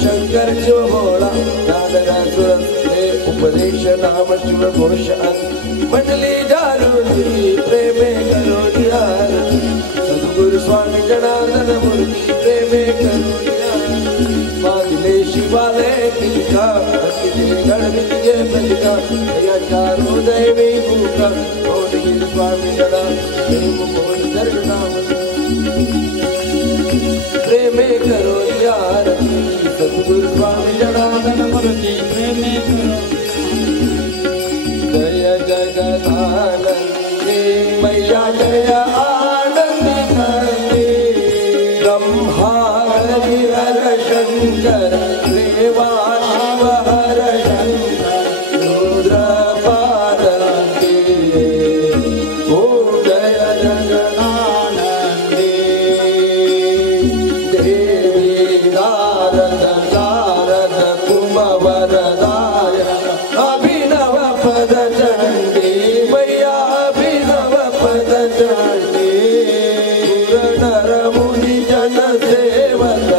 शंकर शिव भोळा उपदेश नाम शिव घोष मंडली जालूनी प्रेमे करो निहार सद्गुरु स्वामी जनार्दन मूर्ति प्रेमे करो निहार बांधले शिवालय टीका गणपति जय प्रतिका चारो दैवी भूखा कोटगिरी स्वामी जनार्दन प्रेमे करो यार सद्गुरु स्वामी जनार्दन मूर्ति प्रेमे करो जय जगदानंदे मैया जय आनंद करते ब्रह्मा हरि हर शंकर देवा शिव हर शंकर रुद्र पार्वती ओम जय जगदानंदे देवी नारद शारद कुम वरदाय अभिनव पद चंडी मैया अभिनव पद चंडी नर मुनि जन सेवक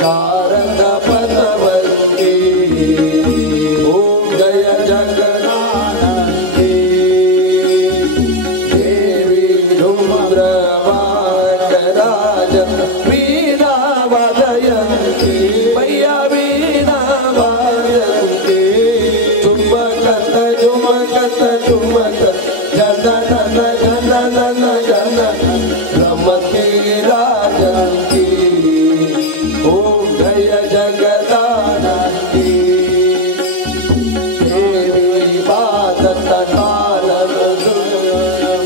शारद पदवंती ओम जय जगदानंदी देवी धूम्रवाटराज वीणा वादयन्ती मैया वीणा वादयन्ती चुम्बकत चुम्बकत चुम्बकत जनन जनन जन रमती राजन्ती ओम जय जगदानंदी देवी पादत कालम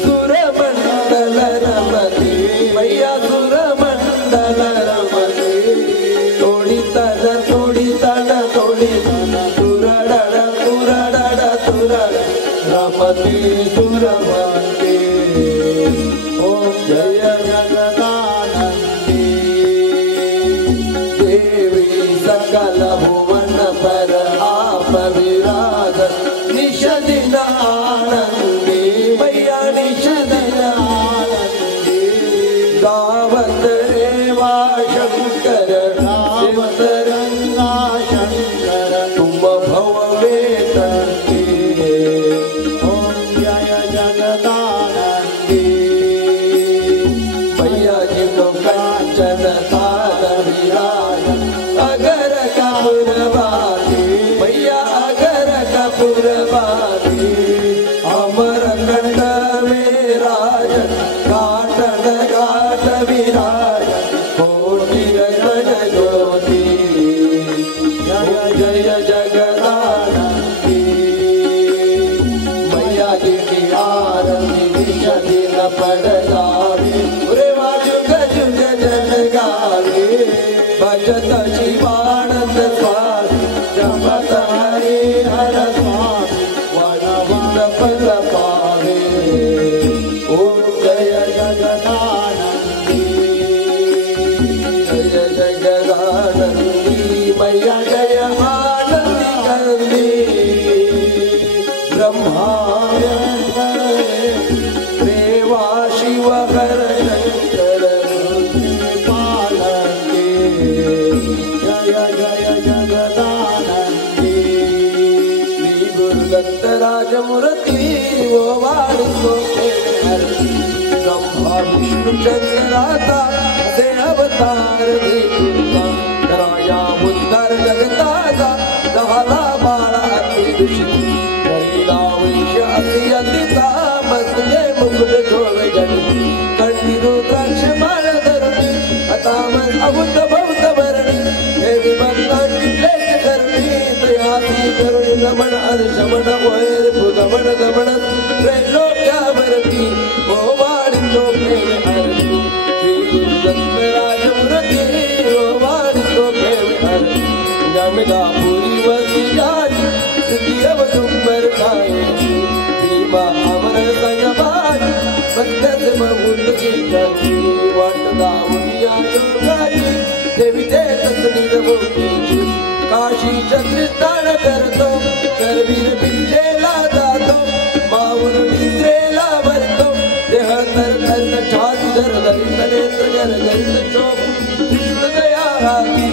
सुरमंडल रमती मैया सुरमंडल रमती तोड़ी तन तुरडड तुरडड तुरड रमती सुरमंती ओम जय जगदानंदी देवी सकल भुवन पर आप विराज निश दिन आनंदी मैया निश दिन आनंदी गावत रेवा शंकर गावत रंगा शंकर तुम भव वेदंती ओम जय जगदानंदी मैया जिनो कांचन ताल विराज अगर कपूरवादी मैया अगर कपूरवादी अमर कंठ में राज काटन काट विराज कोटि गगन ज्योति जय जय जगदानंदी मैया जी की आरती विष दिन पड़ गावे रे जुग जुग जन गावे भजत शिवानंद स्वामी जपत हरि हर स्वामी वनविंद पद पावे ओम जय जगदानंदी जय जगदानंदी मैया जय आनंदी कंदी ब्रह्मा देवा शिव हर शंकर पालके जय जय जगदानंदी श्री गुरु दत्त राजमूर्ति वो वाणिको ब्रह्मा विष्णु चंद्राता से अवतार देवता कराया उद्धार जगताचा दहाला बाळा अतिदुषित करीला वैश असी अतिता बसले मुकुट झोवे जनी कंठी रुद्राक्ष माळ धरणी अतामस अभूत भौत भरणी देवी भक्तांची क्लेश करणी दयासी करुणी रमण अर्शमण वैर भुगमण दमण त्रैलोक्यावरती ओ वाणितो प्रेम हरती श्री गुरु दत्त राजमूर्ति ओ वाणितो प्रेम हरती जमदापुरी वसी जारी सिद्धि अवतुंबर खाए भीमा अमर संगमारी सत्य से बहुत की जाती वाट दावनिया योगाची देवी ते तत्निद भूती काशी चक्रिस्तान करतो करवीर पिंजेला जातो माऊन निद्रेला भरतो देह तर धरण छाती धर धरित नेत्र गर गरित शोभ त्रिशूळ दया हाती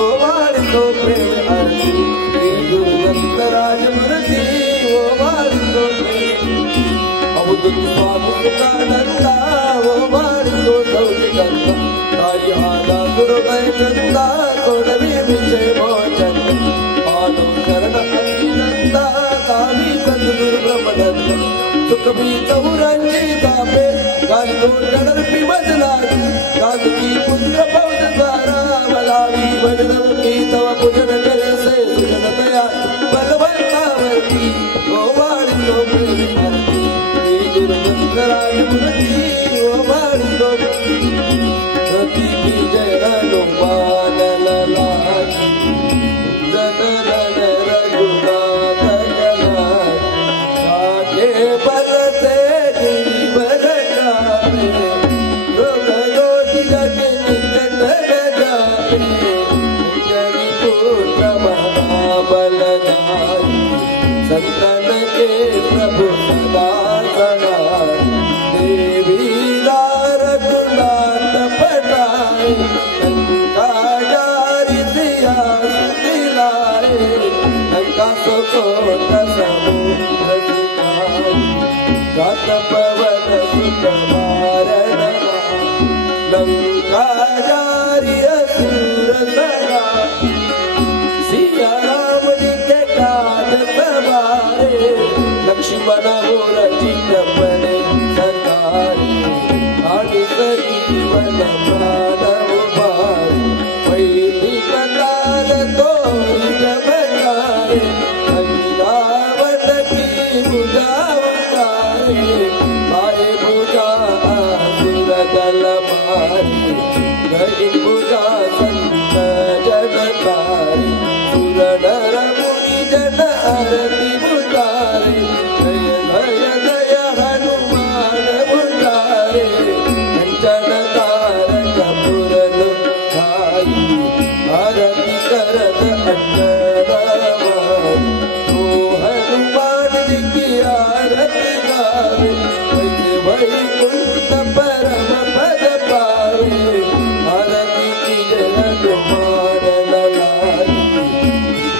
ओ वाढतो प्रेम आरती श्री गुरुदत्त राजमूर्ती ओ वाढतो प्रेम अवधूत स्वामी सुखानंदा ओ वाढतो सौख्यगंधा तारी आला सुरभय चंदा सोडवी विजय मोचन आलो शरण अतिनंदा कावी सद्गुरु ब्रह्मदत्त सुख भी चौरांची तापे गाली दोन गणरपी बदलागी गाजकी पुत्र पौध द्वारा मलावी बदलवती तव पूजन करे से सुजन तया बलवंतावरती ओ वाढतो प्रेम आरती श्री गुरुदत्त राजमूर्ती ओ वाढतो रती की जय हनुमान लागी जनन रघुनाथ कला काके बरसे गिरिवर जावे रोग दोष जग निकट जावे जगी पुत्र महाबलधारी संतन के प्रभु सदा सहाय देवी रघुनाथ पटाए लंका जारी सिया सुदिलाए लंका सुकोट समुद्र सिधाए गात पवन सुत मारण लंका जारी असुर सहाय सिया राम जी के काज सवारे लक्ष्मण मूर्ति बने सतारे आदि सजीवन प्राण उपारे वैदिक काल तोरी जबकारे रावण की भुजा उतारे पाए भुजा असुर दल मारे गई भुजा संत जन तारे सुर नर मुनि जन आरती उतारे जय जय जय हनुमान उतारे कंचन तारक पुरन छाई आरती करत अंजन ओ हनुमान जी की आरती गावे वैसे वैकुंठ परम पद पावे आरती की जय हनुमान लाली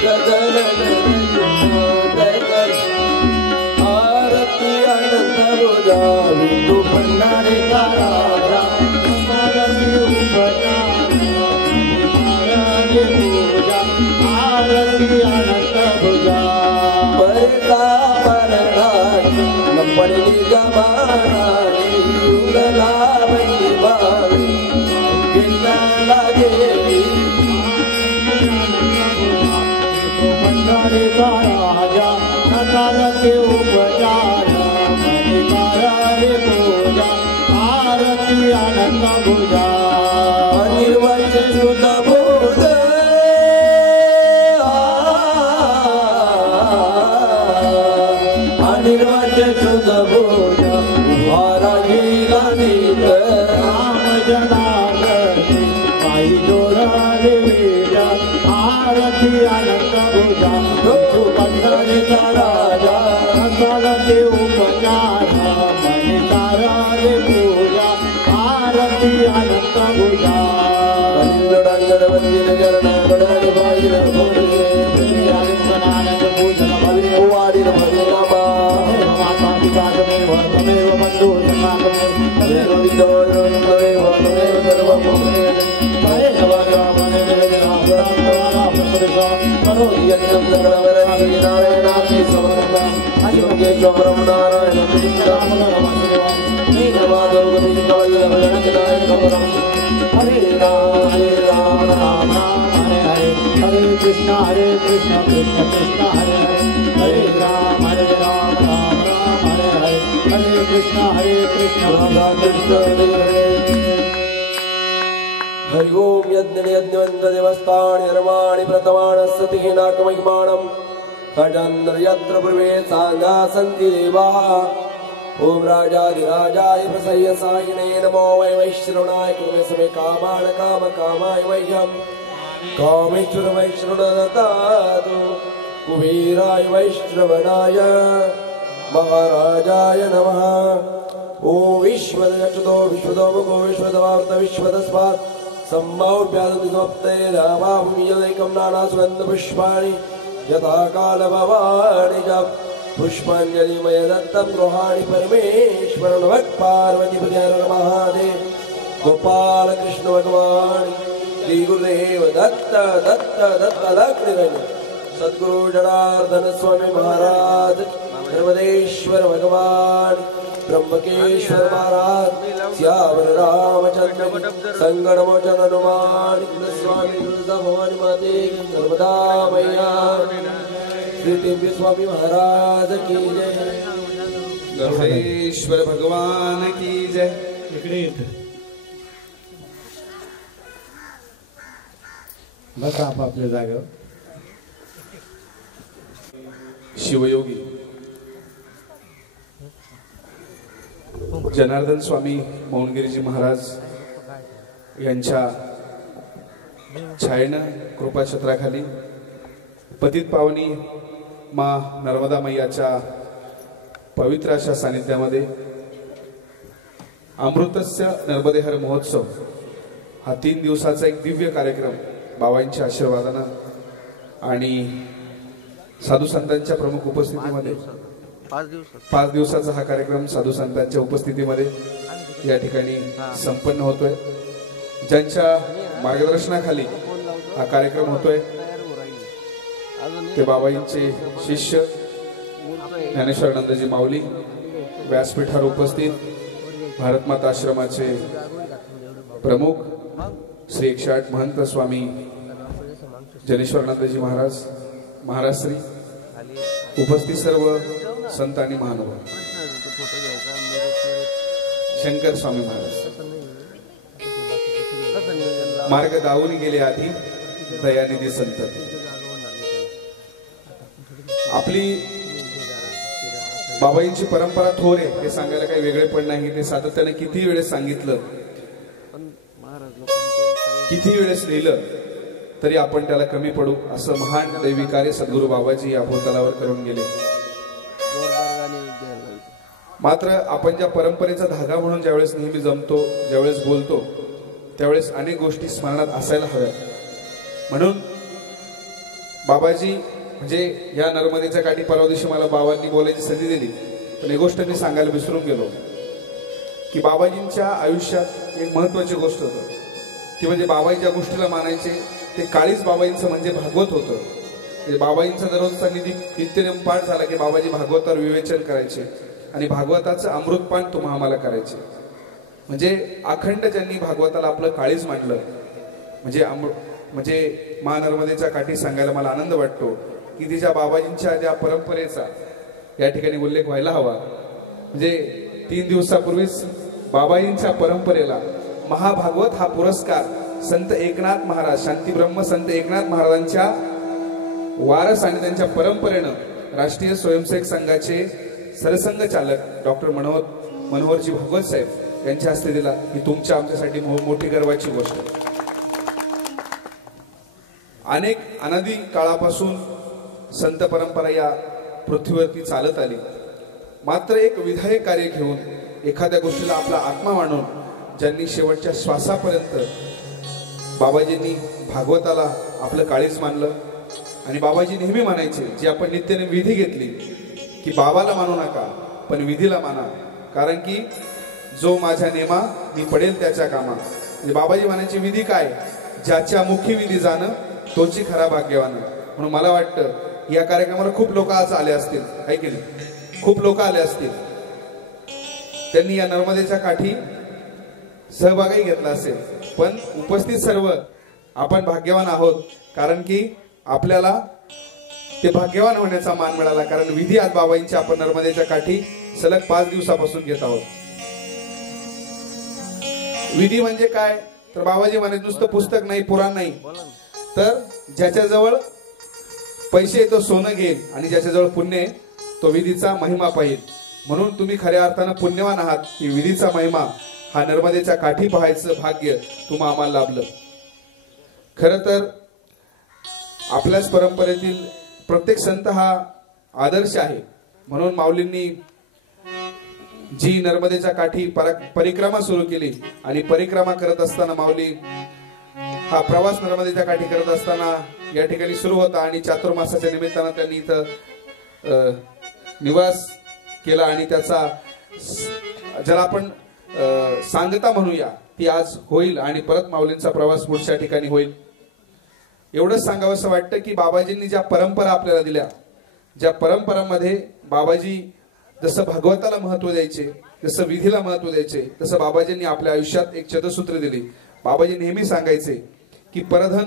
गगन आरती अनंत बुझावी तू भंडारे का राजा आरती पूजा आरती अनंत बुझा परदा परदाई लपड़ी गमानाई उगला बंदी बावी गिन्ना लागे भंडारे का राजा नकाल के उपचार मणिकारे पूजा आरती अनंत भुजा निर्वच शुद्ध बोध निर्वच शुद्ध बोध वारागीला नीत राम जनार्दन पाई जोराले वेजा आरती अनंत भुजा भंडारे का राजा नकाल के उपचार मणिकारे पूजा आरती अनंत भुजा वंदित चरण गणन भाईर भोले आनंद पूजन भले वारिर भले नामा माता पिता तमेव बंधु सखा तमेव विदोरमेव तमेव सर्वं हरे नवागा मने निरंजन राम प्रसन्न करो यज्ञं सकलवरं नारायणाति समर्पण अयोगे ब्रह्म नारायण राम नमः नीलमाधव गोविंद वल्लभ गणनायक हरे राम राम राम हरे हरे हरे कृष्ण कृष्ण कृष्ण हरे हरे हरे राम राम राम हरे हरे हरे कृष्ण राधा कृष्ण हरे हरे हरि ओम यज्ञ यज्ञवंत देवस्थानि धर्माणि प्रतमाण सतिः नाकमहिमाणं खजन्द्र यत्र पूर्वे सांगा सन्ति देवाः ओम राजाधिराजाय प्रसय्यसायिने नमो वै वैश्रवणाय कुर्मे समे कामाय कामाय वह्यम् कामेश्वर वैष्णवदत्तादो कुबेराय वैष्णवनाय महाराजाय नमः। ओम विश्वदक्षतो विश्वदोमुखो विश्वदवार्त विश्वदस्मात् सम्भव्यादिसप्ते रामाभूमिजलैकं नानासुगन्धपुष्पाणि यथा कालभवानि च पुष्पाञ्जलिमय दत्तं गृहाणि परमेश्वर भट्पार्वतीपति महादेव गोपाल कृष्ण भगवान श्री गुरुदेव दत्त दत्त दत्त दत्त सद्गुरु जनार्दन स्वामी महाराज नर्मदेश्वर भगवान ब्रह्मकेश्वर महाराज श्यावर रामचंद्र संगणमोचन हनुमान स्वामी भवानी माते नर्मदा मैया श्री टिंबी स्वामी महाराज की जय। गरुडेश्वर भगवान की जय। बसा आपापल्या जागेवर। शिवयोगी जनार्दन स्वामी मौनगिरीजी महाराज यांच्या छायेनं कृपाछत्राखाली पतित पावनी माँ नर्मदा मैयाच्या पवित्र अशा सानिध्यामध्ये अमृतस्य नर्मदेहर महोत्सव हा 3 दिवसाचा एक दिव्य कार्यक्रम बाबांच्या आशीर्वादानं आणि साधू संतांच्या प्रमुख उपस्थितीमध्ये 5 दिवसाचा हा कार्यक्रम साधू संतांच्या उपस्थितीमध्ये या ठिकाणी संपन्न होतोय। ज्यांच्या मार्गदर्शनाखाली हा कार्यक्रम होतोय ते बाबांचे शिष्य ज्ञानेश्वरानंदजी माऊली व्यासपीठावर उपस्थित भारतमाता आश्रमाचे प्रमुख श्री 108 महंत स्वामी जनेश्वरानंदजी महाराज महाराजश्री उपस्थित सर्व संत आणि महानुभाव शंकर स्वामी महाराज मार्ग दावून गेले आधी दयानिधी संत। आपली बाबांची परंपरा थोर आहे हे सांगायला काही वेगळे पण नाही। ते सातत्याने किती वेळेस सांगितलं किती वेळेस लिहिलं तरी आपण त्याला कमी पडू असं महान दैवी कार्य सद्गुरू बाबाजी या भूतलावर करून गेले। मात्र आपण ज्या परंपरेचा धागा म्हणून ज्यावेळेस नेहमी जमतो ज्यावेळेस बोलतो त्यावेळेस अनेक गोष्टी स्मरणात असायला हव्या। म्हणून बाबाजी म्हणजे या नर्मदेच्या काठी परवा दिवशी मला बाबांनी बोलायची संधी दिली पण एक गोष्ट मी सांगायला विसरून गेलो की बाबाजींच्या आयुष्यात एक महत्वाची गोष्ट होतं ती म्हणजे बाबाजी ज्या गोष्टीला मानायचे ते काळीच बाबाजींचं म्हणजे भागवत होतं। म्हणजे बाबाजींचा दररोजचा नित्यनेम पाठ झाला की बाबाजी भागवतावर विवेचन करायचे आणि भागवताचं अमृतपान तुम्हा आम्हाला करायचे। म्हणजे अखंड ज्यांनी भागवताला आपलं काळीच मांडलं म्हणजे मा नर्मदेच्या काठी सांगायला मला आनंद वाटतो की तिच्या बाबाजींच्या ज्या परंपरेचा या ठिकाणी उल्लेख व्हायला हवा। म्हणजे 3 दिवसापूर्वीच बाबाजींच्या परंपरेला महाभागवत हा पुरस्कार संत एकनाथ महाराज शांतीब्रह्म संत एकनाथ महाराजांच्या वारस आणि त्यांच्या परंपरेनं राष्ट्रीय स्वयंसेवक संघाचे सरसंघ चालक डॉक्टर मनोहरजी भागवत साहेब यांच्या हस्ते दिला। ही तुमच्या आमच्यासाठी मोठी गर्वाची गोष्ट। अनेक अनादी काळापासून संत परंपरा या पृथ्वीवरती चालत आली। मात्र एक विधायक कार्य घेऊन एखाद्या गोष्टीला आपला आत्मा मानून ज्यांनी शेवटच्या श्वासापर्यंत बाबाजींनी भागवताला आपलं काळीज मानलं आणि बाबाजी नेहमी म्हणायचे जी आपण नित्यने विधी घेतली की बाबाला मानू नका पण विधीला माना कारण की जो माझ्या नेमा मी पडेल त्याच्या कामा। म्हणजे बाबाजी म्हणायची विधी काय ज्याच्या मुखी विधी जाणं तोची खरा भाग्यवान। म्हणून मला वाटतं या कार्यक्रमाला खूप लोक आज आले असतील आहे की नाही खूप लोक आले असतील त्यांनी या नर्मदेच्या काठी सहभागही घेतला असेल पण उपस्थित सर्व आपण भाग्यवान आहोत कारण की आपल्याला ते भाग्यवान होण्याचा मान मिळाला कारण विधी आज बाबांची आपण नर्मदेच्या काठी सलग 5 दिवसापासून घेत आहोत। विधी म्हणजे काय तर बाबाजी म्हणे नुसतं पुस्तक नाही पुराण नाही तर ज्याच्याजवळ पैसे तो सोनं घेईल आणि ज्याच्याजवळ पुण्य तो विधीचा महिमा पाहिल। म्हणून तुम्ही खऱ्या अर्थानं पुण्यवान आहात की विधीचा महिमा हा नर्मदेच्या काठी पाहायचं भाग्य तुम्हा आम्हाला लाभलं। खरं तर आपल्याच परंपरेतील प्रत्येक संत हा आदर्श आहे. म्हणून माऊलींनी जी नर्मदेच्या काठी परिक्रमा सुरू केली आणि परिक्रमा करत असताना माऊली हा प्रवास नर्मदेच्या काठी करत असताना या ठिकाणी सुरू होता आणि चातुर्मासाच्या निमित्तानं त्यांनी इथं निवास केला आणि त्याचा ज्याला आपण सांगता म्हणूया ती आज होईल आणि परत माऊलींचा प्रवास पुढच्या ठिकाणी होईल. एवढंच सांगावंसं वाटतं की बाबाजींनी ज्या परंपरा आपल्याला दिल्या, ज्या परंपरांमध्ये बाबाजी जसं भागवताला महत्व द्यायचे, जसं विधीला महत्व द्यायचे, तसं बाबाजींनी आपल्या आयुष्यात एक चतुसूत्र दिली. बाबाजी नेहमी सांगायचे की परधन,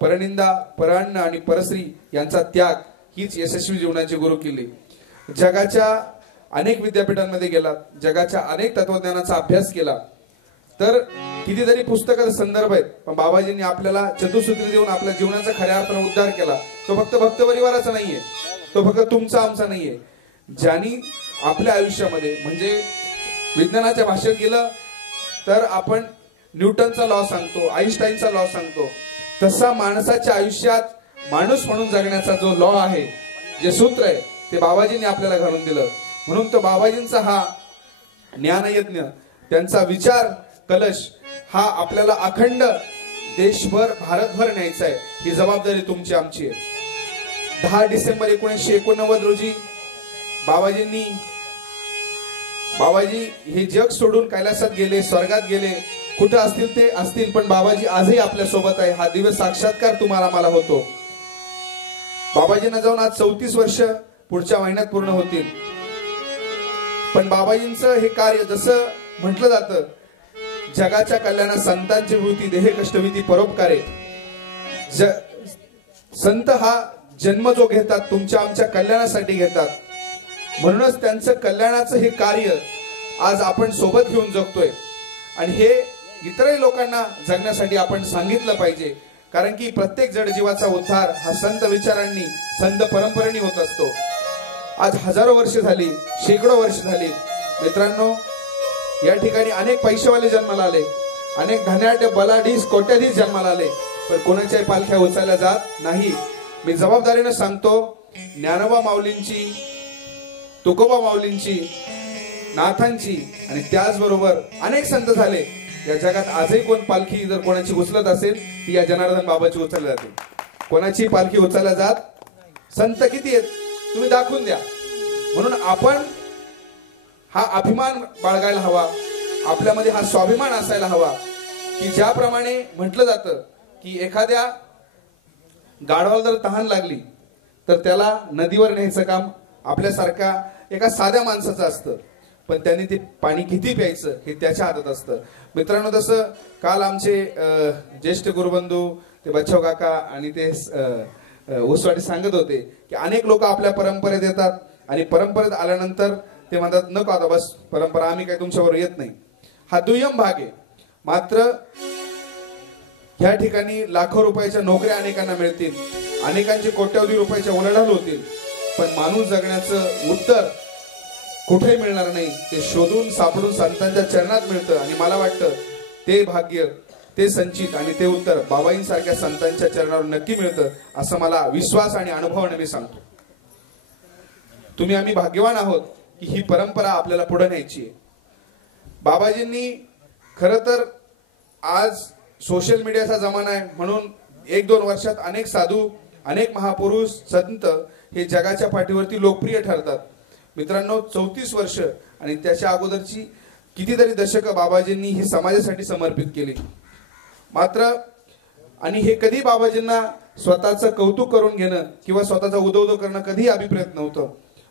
परनिंदा, परान्न आणि परश्री यांचा त्याग हीच यशस्वी जीवनाची गुरुकिल्ली. जगाच्या अनेक विद्यापीठांमध्ये गेलात, जगाच्या अनेक तत्वज्ञानाचा अभ्यास केला, तर कितीतरी पुस्तकाचा संदर्भ आहेत, पण बाबाजींनी आपल्याला चतुसूत्री देऊन आपल्या जीवनाचा खऱ्या अर्थाने उद्धार केला. तो फक्त भक्त परिवाराचा नाहीये, तो फक्त तुमचा आमचा नाहीये. ज्यांनी आपल्या आयुष्यामध्ये म्हणजे विज्ञानाच्या भाषेत गेलं तर आपण न्यूटनचा लॉ सांगतो, आईन्स्टाईनचा लॉ सांगतो, तसा माणसाच्या आयुष्यात माणूस म्हणून जगण्याचा जो लॉ आहे, जे सूत्र आहे, ते बाबाजींनी आपल्याला घालून दिलं. म्हणून तो बाबाजींचा हा ज्ञानयज्ञ, त्यांचा विचार कलश हा आपल्याला अखंड देशभर भारतभर न्यायचा आहे. ही जबाबदारी तुमची आमची आहे. 10 डिसेंबर 1989 रोजी बाबाजी हे जग सोडून कैलासात गेले, स्वर्गात गेले, कुठे असतील ते असतील, पण बाबाजी आजही आपल्या सोबत आहे. हा दिवस साक्षात्कार तुम्हाला मला होतो. बाबाजींना जाऊन आज 34 वर्ष पुढच्या महिन्यात पूर्ण होतील. पण बाबाजींचं हे कार्य जसं म्हटलं जातं, जगाच्या कल्याणात संतांची वृत्ती, देह कष्टविधी परोपकारे. संत हा जन्म जो घेतात तुमच्या आमच्या कल्याणासाठी घेतात. म्हणूनच त्यांचं कल्याणाचं हे कार्य आज आपण सोबत घेऊन जगतोय आणि हे इतरही लोकांना जगण्यासाठी आपण सांगितलं पाहिजे. कारण की प्रत्येक जडजीवाचा उद्धार हा संत विचारांनी, संत परंपरेने होत असतो. आज हजारो वर्ष झाली, शेकडो वर्ष झाली. मित्रांनो, या ठिकाणी अनेक पैसेवाले जन्माला आले, अनेक धनाढ्य, बलाढ्य, कोट्याधीश जन्माला आले, पण कोणाच्याही पालख्या उचलल्या जात नाही. मी जबाबदारीने सांगतो, ज्ञानोबा माऊलींची, तुकोबा माऊलींची, नाथांची आणि त्याचबरोबर अनेक संत झाले. या जगात आजही कोण पालखी जर कोणाची उचलत असेल ती या जनार्दन बाबाची उचलली जाते. कोणाची पालखी उचलल्या जात. संत किती आहेत तुम्ही दाखवून द्या. म्हणून आपण हा अभिमान बाळगायला हवा, आपल्यामध्ये हा स्वाभिमान असायला हवा की ज्याप्रमाणे म्हटलं जातं की एखाद्या गाढवाला जर तहान लागली तर त्याला नदीवर न्यायचं काम आपल्यासारखा एका साध्या माणसाचं असतं, पण त्यांनी ते पाणी किती प्यायचं हे त्याच्या हातात असतं. मित्रांनो, तसं काल आमचे ज्येष्ठ गुरुबंधू ते बच्चाव काका आणि ते उसवाटी सांगत होते की अनेक लोक आपल्या परंपरेत येतात आणि परंपरेत आल्यानंतर ते म्हणतात नको आता बस परंपरा, आम्ही काही तुमच्यावर येत नाही. हा दुय्यम भाग आहे. मात्र ह्या ठिकाणी लाखो रुपयाच्या नोकऱ्या अनेकांना मिळतील, अनेकांचे कोट्यवधी रुपयाच्या उलाढाल होतील, पण माणूस जगण्याचं उत्तर कुठेही मिळणार नाही. ते शोधून सापडून संतांच्या चरणात मिळतं आणि मला वाटतं ते भाग्य, ते संचित आणि ते उत्तर बाबाईंसारख्या संतांच्या चरणावर नक्की मिळतं, असं मला विश्वास आणि अनुभवाने मी सांगतो. तुम्ही आम्ही भाग्यवान आहोत की ही परंपरा आपल्याला पुढे न्यायची आहे. बाबाजींनी खरं तर आज सोशल मीडियाचा जमाना आहे म्हणून 1-2 वर्षात अनेक साधू, अनेक महापुरुष, संत हे जगाच्या पाठीवरती लोकप्रिय ठरतात. मित्रांनो, 34 वर्ष आणि त्याच्या अगोदरची कितीतरी दशकं बाबाजींनी ही समाजासाठी समर्पित केली. मात्र आणि हे कधी बाबाजींना स्वतःचं कौतुक करून घेणं किंवा स्वतःचा उदो करणं कधी अभिप्रेत नव्हतं.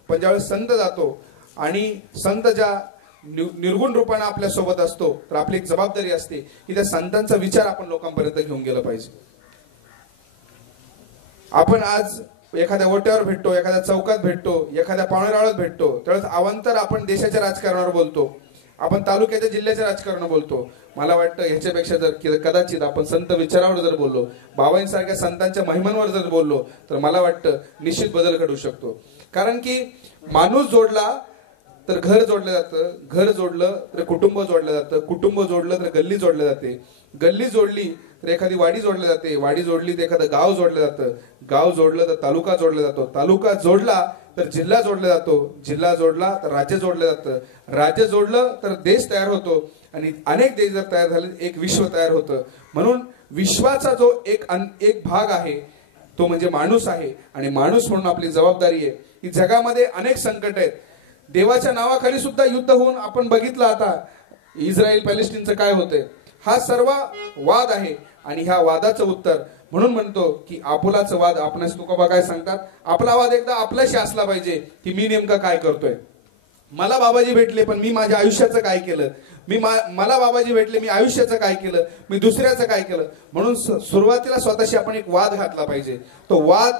पण ज्यावेळेस संत जातो आणि संत ज्या निर्गुण रूपाने आपल्या सोबत असतो तर आपली एक जबाबदारी असते की त्या संतांचा विचार आपण लोकांपर्यंत घेऊन गेला पाहिजे. आपण आज एखाद्या ओट्यावर भेटतो, एखाद्या चौकात भेटतो, एखाद्या पाहुणेरावळात भेटतो, त्यावेळेस अवांतर आपण देशाच्या राजकारणावर बोलतो, आपण तालुक्याच्या जिल्ह्याच्या राजकारणावर बोलतो. मला वाटतं ह्याच्यापेक्षा जर कदाचित आपण संत विचारावर जर बोललो, बाबांसारख्या संतांच्या महिमांवर जर बोललो तर मला वाटतं निश्चित बदल घडू शकतो. कारण की माणूस जोडला तर घर जोडलं जातं, घर जोडलं तर कुटुंब जोडलं जातं, कुटुंब जोडलं तर गल्ली जोडलं जाते, गल्ली जोडली तर एखादी वाडी जोडली जाते, वाडी जोडली तर एखादं गाव जोडलं जातं, गाव जोडलं तर तालुका जोडला जातो, तालुका जोडला तर जिल्हा जोडला जातो, जिल्हा जोडला तर राज्य जोडलं जातं, राज्य जोडलं तर देश तयार होतो आणि अनेक देश जर तयार झाले एक विश्व तयार होतं. म्हणून विश्वाचा जो एक भाग आहे तो म्हणजे माणूस आहे. आणि माणूस म्हणून आपली जबाबदारी आहे की जगामध्ये अनेक संकट आहेत, देवाच्या नावाखाली सुद्धा युद्ध होऊन आपण बघितलं आता इस्रायल पॅलेस्टाईनचं काय होतंय. हा सर्व वाद आहे आणि ह्या वादाचं उत्तर म्हणून म्हणतो की आपुलाचं वाद आपणास तुकोबा काय सांगतात, आपला वाद एकदा आपल्याशी असला पाहिजे की मी नेमकं काय करतोय. मला बाबाजी भेटले पण मी माझ्या आयुष्याचं काय केलं, मला बाबाजी भेटले मी आयुष्याचं काय केलं, मी दुसऱ्याचं काय केलं. म्हणून सुरुवातीला स्वतःशी आपण एक वाद घातला पाहिजे. तो वाद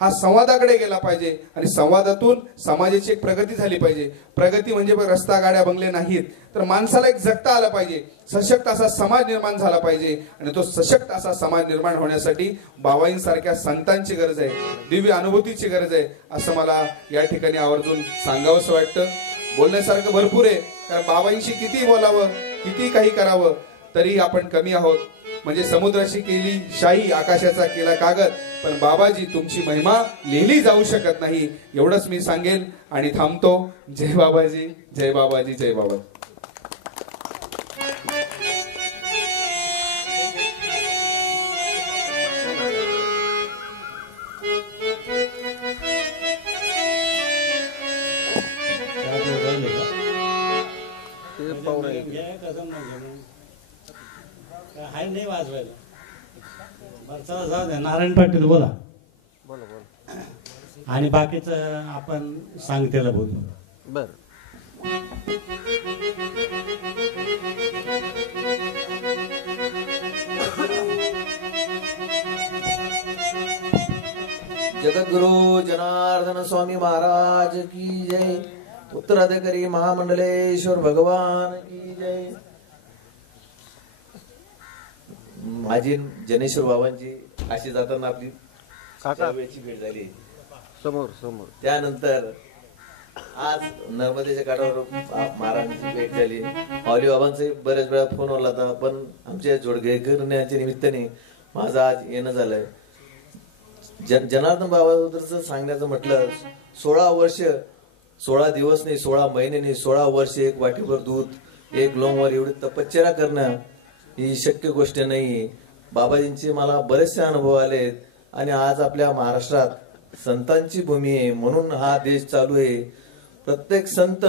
हा संवादाकडे गेला पाहिजे आणि संवादातून समाजाची एक प्रगती झाली पाहिजे. प्रगती म्हणजे रस्ता गाड्या बंगले नाहीत, तर माणसाला एक जगता आलं पाहिजे, सशक्त असा समाज निर्माण झाला पाहिजे. आणि तो सशक्त असा समाज निर्माण होण्यासाठी बाबाईंसारख्या संतांची गरज आहे, दिव्य अनुभूतीची गरज आहे, असं मला या ठिकाणी आवर्जून सांगावंसं वाटतं. बोलण्यासारखं भरपूर आहे, कारण बाबाईंशी किती बोलावं किती काही करावं तरी आपण कमी आहोत. म्हणजे समुद्राशी केली शाही, आकाशाचा केला कागद, पण बाबाजी तुमची महिमा लिहिली जाऊ शकत नाही. एवढंच मी सांगेल आणि थांबतो. जय बाबाजी, जय बाबाजी, जय बाबा. हाय नाही वाजवायला. बरं चला जाऊ द्या, नारायण पाटील बोला आणि बाकीचं आपण सांगतेला बोलू. बर जगद्गुरु जनार्दन स्वामी महाराज की जय. उत्तराधिकारी महामंडलेश्वर भगवान की जय. माझी जनेश्वर बाबांची काशी जाताना आपली वेळची भेट झाली समोर. त्यानंतर आज नर्मदेच्या काठावर महाराजांची भेट झाली. माऊली बाबांचे बऱ्याच वेळा फोन आला होता, पण आमच्या जोडगे करण्याच्या निमित्ताने माझं आज येणं झालंय. जनार्दन बाबाबद्दल सांगण्याचं म्हटलं, 16 वर्ष 16 दिवस नाही, 16 महिने नाही, 16 वर्ष एक वाटीभर दूध, एक लोंगवर एवढी तपश्चर्या करणं ही शक्य गोष्ट नाही. बाबाजींचे मला बरेचसे अनुभव आलेत आणि आज आपल्या महाराष्ट्रात संतांची भूमी आहे म्हणून हा देश चालू आहे. प्रत्येक संत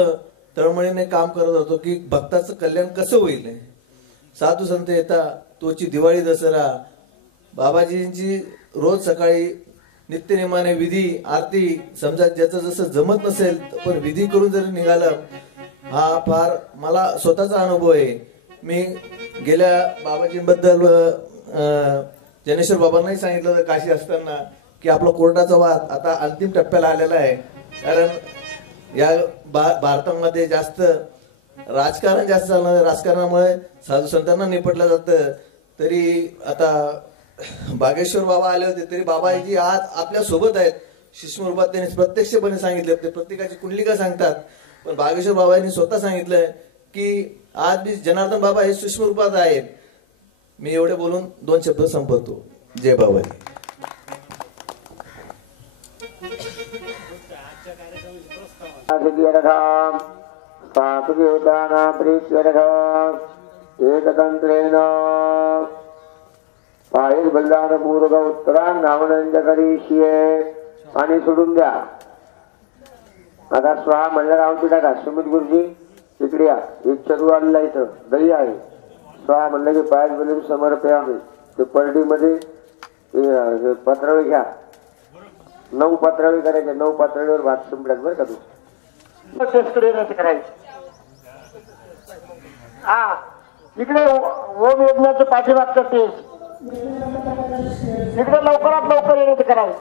तळमळीने काम करत होतो की भक्ताचं कल्याण कसं होईल. साधू संत येतात, तोची दिवाळी दसरा, बाबाजींची रोज सकाळी नित्यनेमाने विधी आरती, समजा ज्याचं जसं जमत नसेल पण विधी करून जर निघालं, हा फार मला स्वतःचा अनुभव आहे. मी गेल्या बाबाजींबद्दल जनेश्वर बाबांनाही सांगितलं काशी असताना की आपला कोर्टाचा वाद आता अंतिम टप्प्याला आलेला आहे. कारण या भारतामध्ये जास्त राजकारण जास्त चालणार, राजकारणामुळे साधू संतांना निपटलं जातं. तरी आता बागेश्वर बाबा आले होते तरी बाबाजी आज आपल्या सोबत आहेत. शिष्य रूपात त्यांनी प्रत्यक्षपणे सांगितलं, ते प्रत्येकाची कुंडलिका सांगतात, पण बागेश्वर बाबांनी स्वतः सांगितलंय की आज मी जनार्दन बाबा हे सूक्ष्म रूपात आहेत. मी एवढे बोलून 2 शब्द संपवतो. जय बाबाजी. पाहिल बलदान पूर्व उत्तरा नावनंदकरी शिये पाणी सोडून द्या. आता स्वाहा म्हणलं राहून टाका. सुमित गुरुजी इकडे या, एक चरू आलेला इथं दही आहे. स्वाहा म्हणलं की पायाच बलून समर्पया आम्ही ते परडीमध्ये पत्रावळी घ्या. 9 पत्रावळी करायच्या, 9 पत्रावळीवर भात संपल्यात बरं का. तू करायचं. हा इकडे ओम यज्ञाचं पाठीमागचं तेज इकडे लवकरात लवकर येण्याचं करायचं.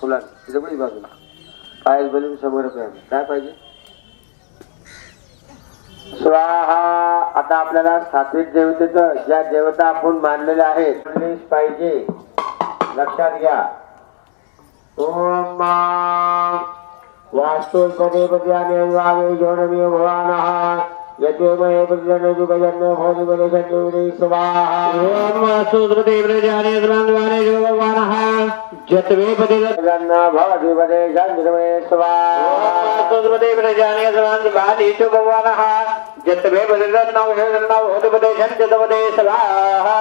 फुला तिथे बाजूला पायाच बलून समर्पया. काय पाहिजे? स्वाहा. आता आपल्याला सात्विक देवतेचं ज्या देवता आपण मानलेल्या आहेत पाहिजे, लक्षात घ्या. ओम वास्तु पदे पद्याने वामे जोनमे भवानः यते मये पद्यने जुगजन्मे भोजि बले संजुरे स्वाहा ओम वास्तुपदे पद्याने द्वाने जो भवानः जतवे पदे जन्ना भवति बले संजुरे स्वाहा ओम वास्तुपदे पद्याने द्वाने जो भवानः जतवे पदे जन्ना भवति बले संजुरे स्वाहा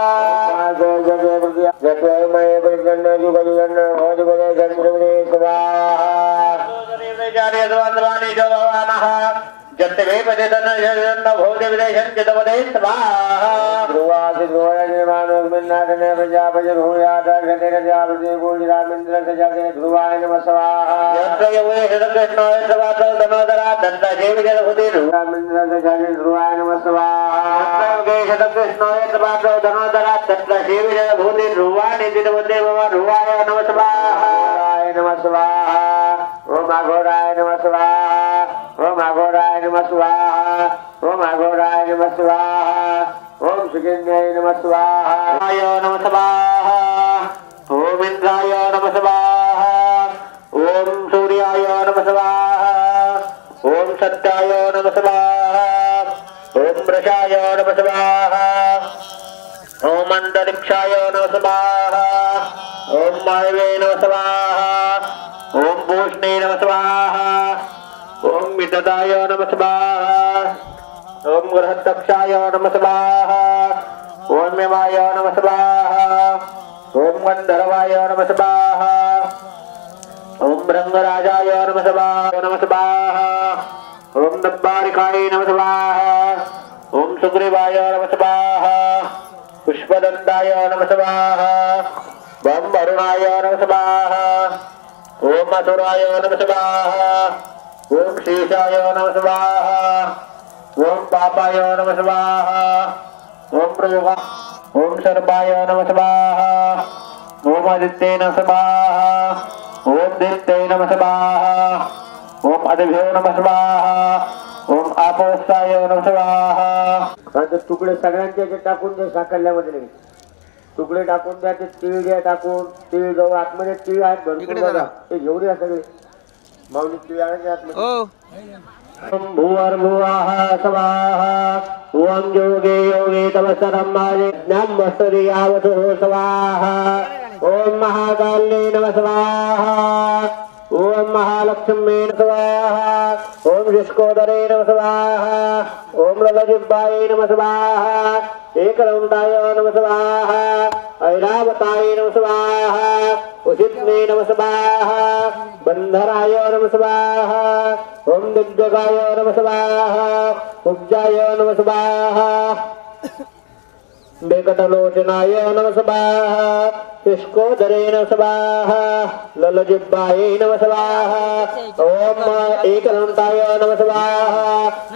जतवे मये पद्यने जुगजन्मे भोजि बले संजुरे स्वाहा जाने द्वाने जो भवानः जत्वे पदे तन्न भोदे विदेशं चितवदे स्वाहा ध्रुवादि ध्रुवय निर्माणोस्मिन्नादने प्रजापति ध्रुवयादार्घते रजापति पूजिरामिन्द्र सजाते ध्रुवाय नमः स्वाहा यत्र यवे कृष्णाय स्वाहा धनोदरा दत्त देव जलभूति ध्रुवामिन्द्र सजाते ध्रुवाय नमः स्वाहा यत्र यवे कृष्णाय स्वाहा धनोदरा दत्त देव जलभूति ध्रुवाय निदिवदे भव ध्रुवाय नमः स्वाहा नमः स्वाहा ओम अघोराय नमः स्वाहा ओम अघोराय नमः स्वाहा ओम अघोराय नमः स्वाहा ओम सुगिन्याय नमः स्वाहा नमः स्वाहा ओम इंद्राय नमः स्वाहा ओम सूर्याय नमः स्वाहा ओम सत्याय नमः स्वाहा ओम वृषाय नमः स्वाहा ओम अंतरिक्षाय नमः स्वाहा ओम वायवे नमः स्वाहा ओम पूष्णे नमः स्वाहा ओम विददाय नमः स्वाहा ओम गृहदक्षाय नमः स्वाहा ओम मेवाय नमः स्वाहा ओम गंधर्वाय नमः स्वाहा ओम रंगराजाय नमः स्वाहा ओम दब्बारिकाय नमः स्वाहा ओम सुग्रीवाय नमः स्वाहा पुष्पदंताय नमः स्वाहा ओम वरुणाय नमः स्वाहा ओम मथुराय नमः स्वाहा ओम शेषाय नमः स्वाहा ओम पापाय नमः स्वाहा ओम प्रयोगा ओम सर्पाय नमः स्वाहा ओम आदित्ये नमः स्वाहा ओम दित्ये नमः स्वाहा ओम अदिभ्यो नमः स्वाहा ओम आपोस्ताय नमः स्वाहा तुकडे सगळ्यांचे टाकून दे साकल्यामध्ये नाही तुकडे टाकून द्या ते तीळ द्या टाकून तीळ जवळ आतमध्ये तीळ आहेत भरपूर बघा ते घेऊन या सगळे माऊली तीळ आणायचे आतमध्ये ओम भूर्भुवः स्वाहा ओम योगे योगे तपस्सरं माये ज्ञानमस्तरियावतु स्वाहा ओम महाकाल्ये नमः स्वाहा ओम महालक्ष्मी स्वाहा ओम ऋष्कोदरे नमः स्वाहा ओम ललजिह्वाय नमः स्वाहा एकदन्ताय नमः स्वाहा ऐरावताय नमः स्वाहा उषित्ने नमः स्वाहा बन्धराय नमः स्वाहा ओम दिग्गजाय नमः स्वाहा उज्जाय नमः स्वाहा वेकटलोचनाय नमः स्वाहा शुष्कोदरे नमः स्वाहा ललजिह्वाय नमः स्वाहा ओम एकदन्ताय नमः स्वाहा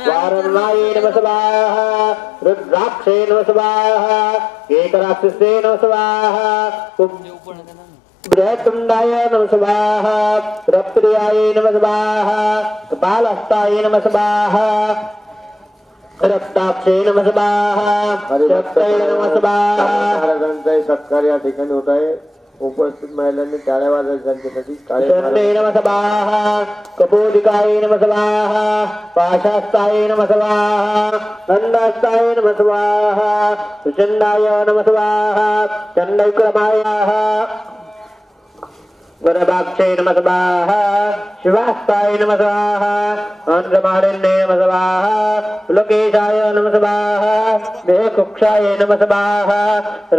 वारणाय नमः स्वाहा रुद्राक्षे नमः स्वाहा एकराक्षसे नमः स्वाहा बृहत्तुण्डाय नमः स्वाहा रप्रियाय नमः स्वाहा कपालहस्ताय नमः स्वाहा रक्ताक्षे नमः स्वाहा शक्तये नमः स्वाहा महाराजांचा सत्कार या ठिकाणी होत आहे उपस्थित महिलांनी टाळ्या वाजवायच्या त्यांच्यासाठी चंदे नमः स्वाहा कपोदिकाय नमः स्वाहा पाशास्ताय नमः स्वाहा नंदास्ताय नमः स्वाहा सुचंडाय नमः स्वाहा चंडविक्रमाय वरदाक्षे नमः स्वाहा शिवास्ताय नमः स्वाहा आंध्रमालिन्ये नमः स्वाहा पुलकेशाय नमः स्वाहा देहकुक्षाय नमः स्वाहा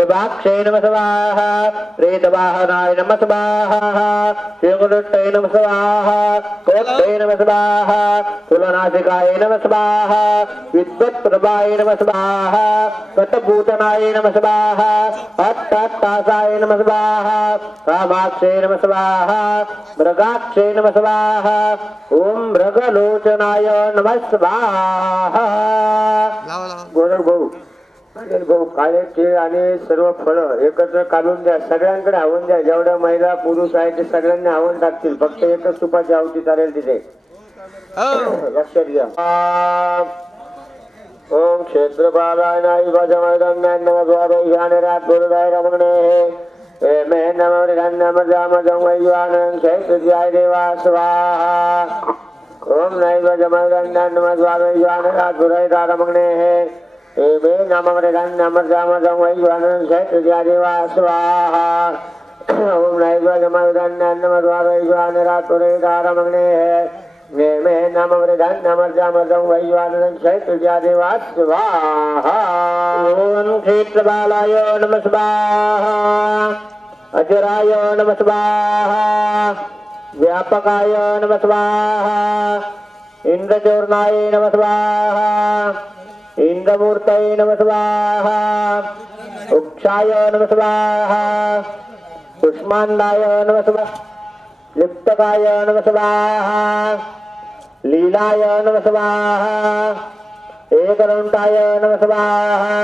रवाक्षे नमः स्वाहा प्रेतवाहनाय नमः स्वाहा शिवगुरुष्टये नमः स्वाहा कोत्ते नमः स्वाहा तुलनाशिकाय नमः स्वाहा विद्वत्प्रभाय नमः स्वाहा कटभूतनाय नमः स्वाहा अट्टासाय नमः स्वाहा कामाक्षे नमः स्वाहा मृगाक्षे नमः स्वाहा ओम मृगलोचनाय नमः स्वाहा गोरख भाऊ काळे केळ आणि सर्व फळं एकत्र काढून द्या सगळ्यांकडे आवून द्या जेवढ्या महिला पुरुष आहेत ते सगळ्यांनी आवून टाकतील फक्त एकच तुपाची आवती चालेल तिथे लक्षात घ्या ओम क्षेत्रपालाय नाई भाजमाय नमः स्वाहा ईशाने रात बोलदाय रमणे मे नमो वैज्वानं चैत्याय देवा स्वाहा ओम नैव जमगन्नं वैज्वानरात्पुरैतारमग्नेः मे नमो वैज्वानं चैत्याय देवा स्वाहा ओम नैव जमगन्नं वैज्वानरात्पुरैतारमग्नेः मे नमो वैज्वाननं चैत्याय देवा स्वाहा ओम क्षेत्रबालाय नमः स्वाहा अजराय नमः स्वाहा व्यापकाय नमः स्वाहा इंद्रचूर्णाय नमः स्वाहा इंद्रमूर्तये नमः स्वाहा उक्षाय नमः स्वाहा कुष्माण्डाय नमः स्वाहा लिप्तकाय नमः स्वाहा लीलाय नमः स्वाहा एकरंटाय नमः स्वाहा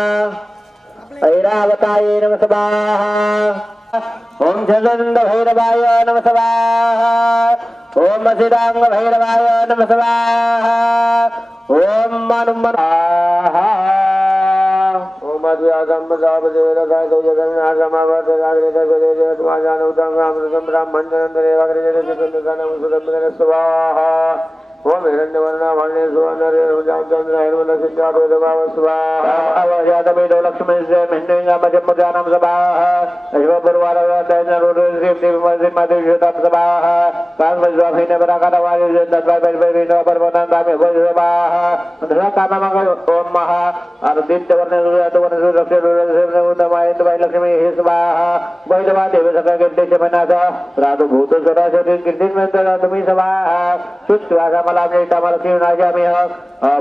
ऐरावताय नमः स्वाहा ओम छदंड भैरवाय नमः स्वाहा ओम सिदांग भैरवाय नमः स्वाहा ओम मनुमनाहा ओम अद्यागम जाबदेवराय जगन्नाथ समावत जागृत गदेव तुमाजान उदंग अमृतम ब्रह्मण नंदरे वग्रजय चित्तनगन सुदंगन स्वाहा ओम हिरण्यवर्णा वर्णे सुवर्णरे रुजाचंद्र हिरण्य सिद्धावेदभाव स्वाहा अवजातमेदो लक्ष्मी से महेंद्रंगा मजमुद्रानाम स्वाहा शिव परवारवदैन रुद्रश्री देवमसिमदेशतम स्वाहा कामज्वाभिने पराकारावारि दत्तवैभविनो परवनंदामे स्वाहा धनकाममंगल ओम महा आदित्यवर्ण सूर्यवर्ण सूर्यक्षे रुद्रसेन उदमाय तवै लक्ष्मी स्वाहा वैदवा देवसका कीर्तिशमनाथ राधु भूत सदाशरी कीर्तिमंत्र तुमी स्वाहा सुत्वागा लाभे तमल किनाजामी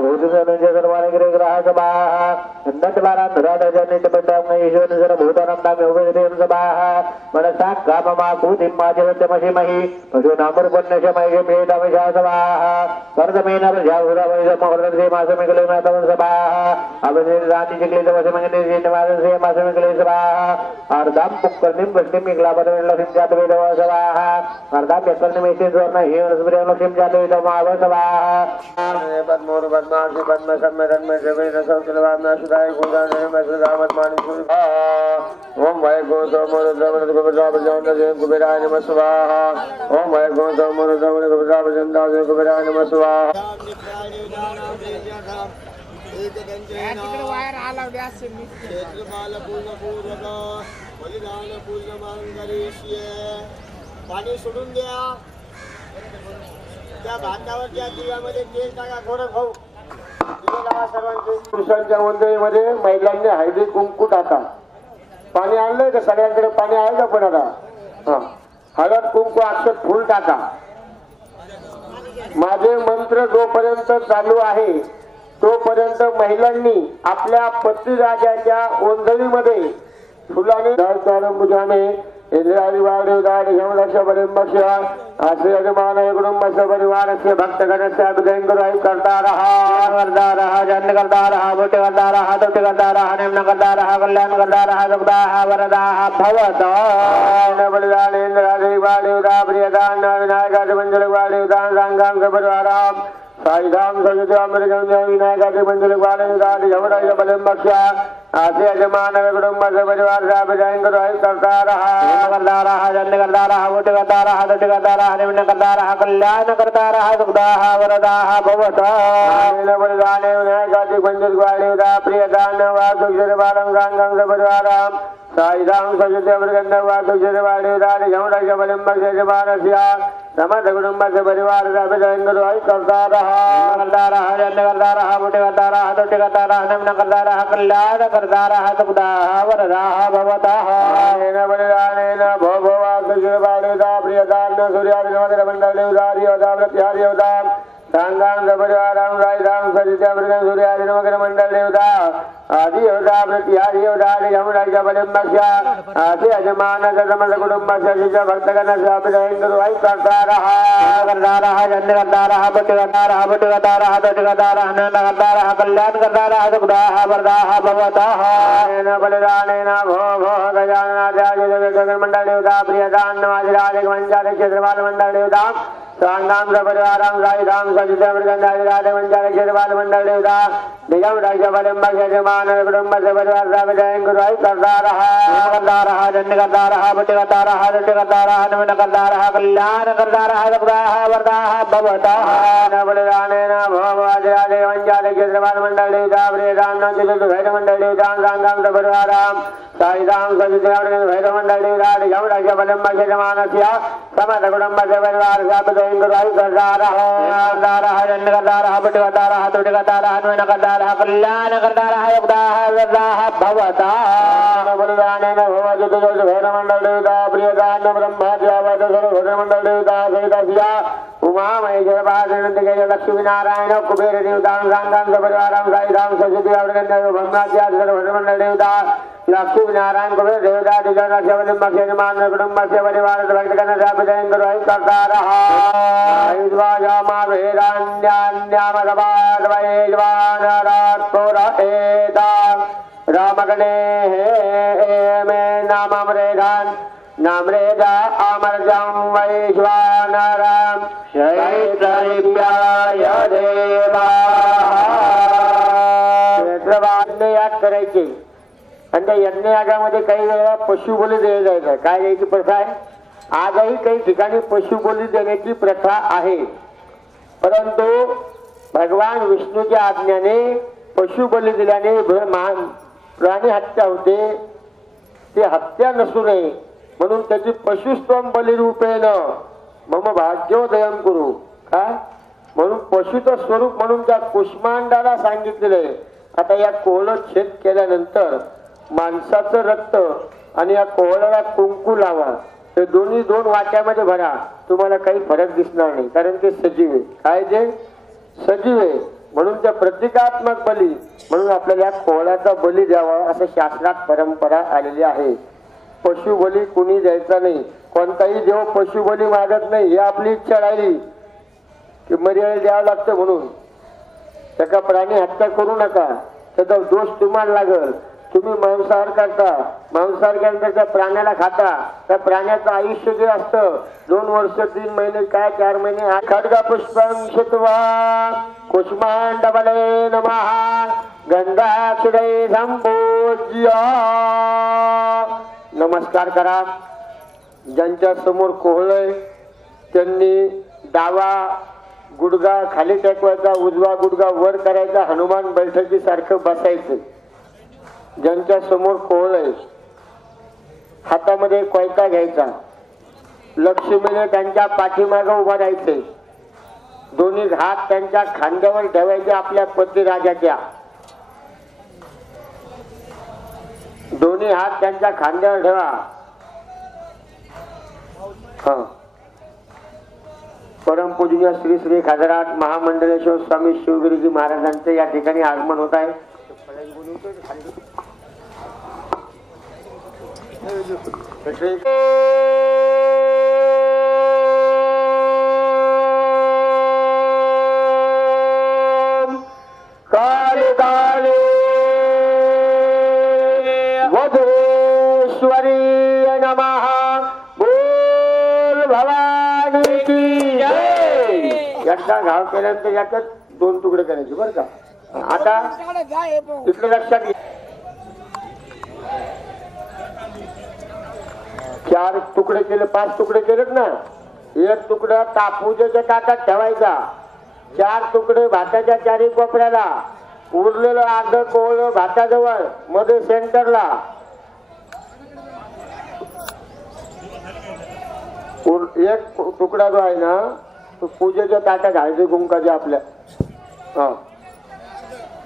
भूतजनंज सर्वाने ग्रह स्वाहा नंदवारा धराधजनित पटम ईश्वर सर भूतनम नामे उपदेव स्वाहा मनसा काममा कुतिम माजवत्यमसिमहि पशु नामर पुण्यशमय मेदमशा स्वाहा कर्दमेन रजाहुरा वैसमहरसे मासमिकले मातम स्वाहा अवने राति जिकले तमसमगने जिनवारन से मासमिकले स्वाहा अर्धाम पुक्कर्निम वष्टिम इकलापदन लक्ष्मी जातवेद स्वाहा अर्धाम यक्कर्निमेशे स्वर्ण हेवन सुब्रह्म लक्ष्मी जातवेद माव स्वाहा पद्मोर पद्मार्षि पद्म सम्मे तन्मे जवेद सौकिलवामना सुदाय गोदान में सुदामत मानि सुधा ओम वै गो सोमो रुद्रमन कुबेराव जौन कुबेराय नमः स्वाहा ओम वै गो सोमो रुद्रमन कुबेराव जौन कुबेराय नमः स्वाहा पाणी सोडून द्या त्या भातावरच्या दिव्यामध्ये तेल टाका थोडं खाऊ सर्वांचे पुरुषांच्या मंडळीमध्ये महिलांनी हळदी कुंकू टाका पाणी आणलंय का सगळ्यांकडे पाणी आहे का पण आता हळद कुंकू अक्षत फुल टाका माझे मंत्र जोपर्यंत चालू आहे तोपर्यंत महिलांनी आपल्या पतिराजाच्या ओंजळीमध्ये फुलाने मुजाने इंद्रादि वायुदान यमलक्ष परिमक्ष आश्रय यजमान कुटुंब परिवार से भक्तगण से अभिदयन करो करता रहा जन्म करता रहा बोटे करता रहा तुष्ट करता रहा निम्न करता रहा कल्याण करता रहा सुखदा वरदा भवत बलिदान इंद्रादि वायुदा प्रियदान विनायक मंजल वायुदान रंगांग परिवाराम साईधाम सजजामृगं विनायकाचे मंजल वायुदान यमराज बलिमक्ष आसे यजमान कुटुंब परिवार से अभिदयन करो करता रहा जन्म करता रहा बोट करता रहा तुष्ट करता रहा निम्न करता रहा कल्याण करता रहा सुखदा वरदा भवत बलिदान विनायकाचे मंजल वायुदा प्रियदान वासुक्षरवारंगांगं परिवाराम साईधाम सजजामृगं वासुक्षरवायुदान यमराज बलिमक्ष यजमानस्य समस्त कुटुंब परिवार से अभिदयन करो करता रहा जन्म करता रहा बोट करता रहा तुष्ट करता रहा निम्न करता रहा कल्याण करता रहा सुखदा वरदा भवत बलिदानेन भो भवासुक्षरवायुदा प्रियदान सूर्यादिनमकर मंडलेवदार्योदा प्रत्यार्योदा सांगांग परिवाराम रायधाम सजितामृगं सूर्यादिनमकर मंडलेवदा आदियोदा प्रत्यार्योदा यमराज बलिमक्ष आदि यजमान समस्त कुटुंब से भक्तगण से अभिदयन करो करता रहा जन्म करता रहा बोट करता रहा तुष्ट करता रहा निम्न करता रहा कल्याण करता रहा सुखदा वरदा भवत बलिदानेन भो भो गजाननाचार्य जगन्मंडलेवदा प्रियदान वाजिराज मंजारे क्षेत्रपाल मंडलेवदा राम परिवाराम साईराम सजितमृगंधारी राधे मंजारे शेरवाल मंडल देवता निगम राज्य बलंबा यजमान कुटुंब से परिवार सामजयं गुरुई करता रहा दंड करता रहा बट करता रहा दंड करता रहा नमन करता रहा कल्याण करता रहा रघुराह वरदाह भवता न बलिदाने न भववाज राधे मंजारे शेरवाल मंडल देवता प्रिय राम नाम चतुर्थ भैरव मंडल देवता राम परिवाराम साईराम सजितमृगंधारी भैरव मंडल देवता निगम राज्य बलंबा यजमान समस्त कुटुंब से परिवार सामजयं गुरुई करता रहा दंड करता रहा बट करता रहा तुट करता रहा नमन करता रहा कल्याण करता रहा रघुराह वरदाह भवता बलिदाने न भववाज चतुर्थ भैरव मंडल देवता प्रिय राम ब्रह्मा देवता भैरव मंडल देवता सहिता उमा महेश्वर पार्वती के लक्ष्मी नारायण कुबेर देवता राम परिवाराम साईराम सरस्वती ब्रह्माच्या भैरव मंडल देवता लक्ष्मी नारायण कुबेर देवता दिगंबरमान कुटुंब से परिवार भक्त करता रहा रामगणे मे नाम रेदा अमर जम वैश्वानरम शैत्रव्याय देवा याद करायचे आणि त्या यज्ञ यागामध्ये काही वेळा पशुबली दिली जायचं काय द्यायची प्रथा आहे आजही काही ठिकाणी पशुबली देण्याची प्रथा आहे परंतु भगवान विष्णूच्या आज्ञाने पशुबली दिल्याने प्राणी हत्या होते ते हत्या नसू नये म्हणून त्याची पशुस्तम बलिरूपेण मम भाग्योदयम करू काय म्हणून पशुचं स्वरूप म्हणून त्या कुष्मांडाला सांगितलेलं आहे आता या कोहळ छेद केल्यानंतर माणसाचं रक्त आणि या कोहळाला कुंकू लावा हे दोन्ही दोन वाट्यामध्ये भरा तुम्हाला काही फरक दिसणार नाही कारण ते सजीव आहे काय जे सजीव आहे म्हणून त्या प्रतिकात्मक बली म्हणून आपल्याला या कोहळाचा बली द्यावा असं शास्त्रात परंपरा आलेली आहे पशुबली कुणी द्यायचा नाही कोणताही देव पशुबली मागत नाही ही आपली इच्छा राहिली की मर्यादा द्यावं लागतं म्हणून त्याचा प्राणी हत्या करू नका त्याचा दोष तुम्हाला लागल तुम्ही मांसाहार करता मांसाहार केल्यानंतर त्या प्राण्याला खाता त्या प्राण्याचं आयुष्य जे असतं 2 वर्ष 3 महिने काय 4 महिने खड्ग पुष्पं शित्वा कुष्मांडबले नमः गंधाक्षरे संपूज्य नमस्कार करा ज्यांच्या समोर कोहळय त्यांनी डावा गुडगा खाली टेकवायचा उजवा गुडगा वर करायचा हनुमान बैठकीसारखं बसायचं ज्यांच्या समोर कोहळ आहे हातामध्ये कोयता घ्यायचा लक्ष्मीने त्यांच्या पाठीमागे उभा राहायचे दोन्ही हात त्यांच्या खांद्यावर ठेवायचे आपल्या पतिराजाच्या दोन्ही हात त्यांच्या खांद्यावर ठेवा परमपूजनीय श्री श्री खासराट महामंडलेश्वर स्वामी शिवगिरीजी महाराजांचे या ठिकाणी आगमन होत आहे काली काली वधूश्वरी नमः बोल भवानी की जय एकदा घाव केल्यानंतर याच्यात 2 तुकडे करायचे बरं का आता इकडे लक्षात घ्या 4 तुकडे केले 5 तुकडे केलेत ना 1 तुकडा तापूजेच्या ताटात ठेवायचा 4 तुकडे भाताच्या 4 कोपऱ्याला उरलेलं अर्ध कोवळं भाताजवळ मध्ये सेंटरला एक तुकडा जो आहे ना तो पूजेच्या ताटात घालायचे कुंकाच्या आपल्या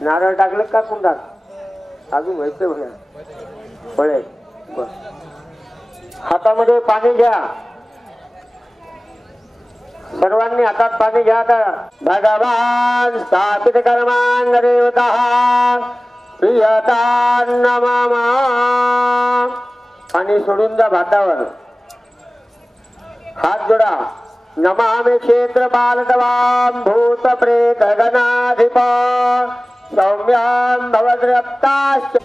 नारळ टाकलं का कुंडात अजून व्हायचं बघा बळे हातामध्ये पाणी घ्या सर्वांनी हातात पाणी घ्या भगवान स्थापित कर्मांग देवता प्रियतान नमः आणि सोडून द्या भातावर हात जोडा नमामि क्षेत्रपालतवां भूत प्रेत गणाधिप सौम्यां भवद्रप्ताश्च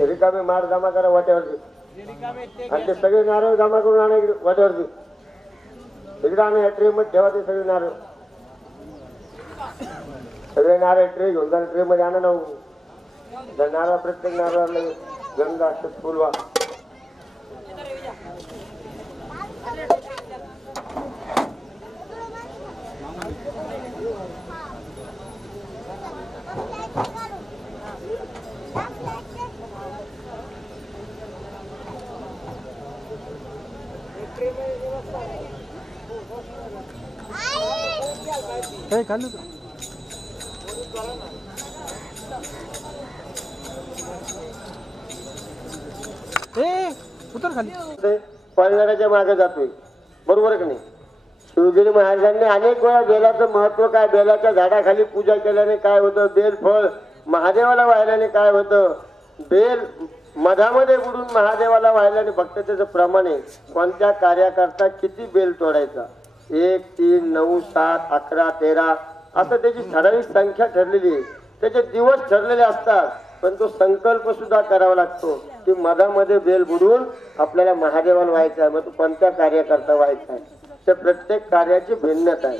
रिकामे मार जमा करा वाट्यावरती आणि ते सगळे नारळ जमा करून आणा इकडे वाट्यावरती. इकडे आणा ट्रे मध्ये ठेवा ते सगळे नारळ. सगळे नारळ ट्रे घेऊन जा ट्रे मध्ये आणा ना. नारळ प्रत्येक नारळाला गंगा अक्षत फुलवा. पळणाऱ्याच्या मागे जातोय बरोबर का नाही. शिवगिरी महाराजांनी अनेक वेळा बेलाचं महत्व काय, बेलाच्या झाडाखाली पूजा केल्याने काय होतं, बेल फळ महादेवाला वाहिल्याने काय होतं, बेल मधामध्ये बुडून महादेवाला वाहिल्याने फक्त त्याचं प्रमाण आहे. कोणत्या कार्याकरता किती बेल तोडायचा, 1, 3, 9, 7, 11, 13 असं त्याची ठराविक संख्या ठरलेली आहे. त्याचे दिवस ठरलेले असतात पण तो संकल्प सुद्धा करावा लागतो की मधामध्ये बेल बुडून आपल्याला महादेवाला व्हायचं आहे. मग तो कोणत्या कार्याकरता व्हायचा आहे, त्या प्रत्येक कार्याची भिन्नता आहे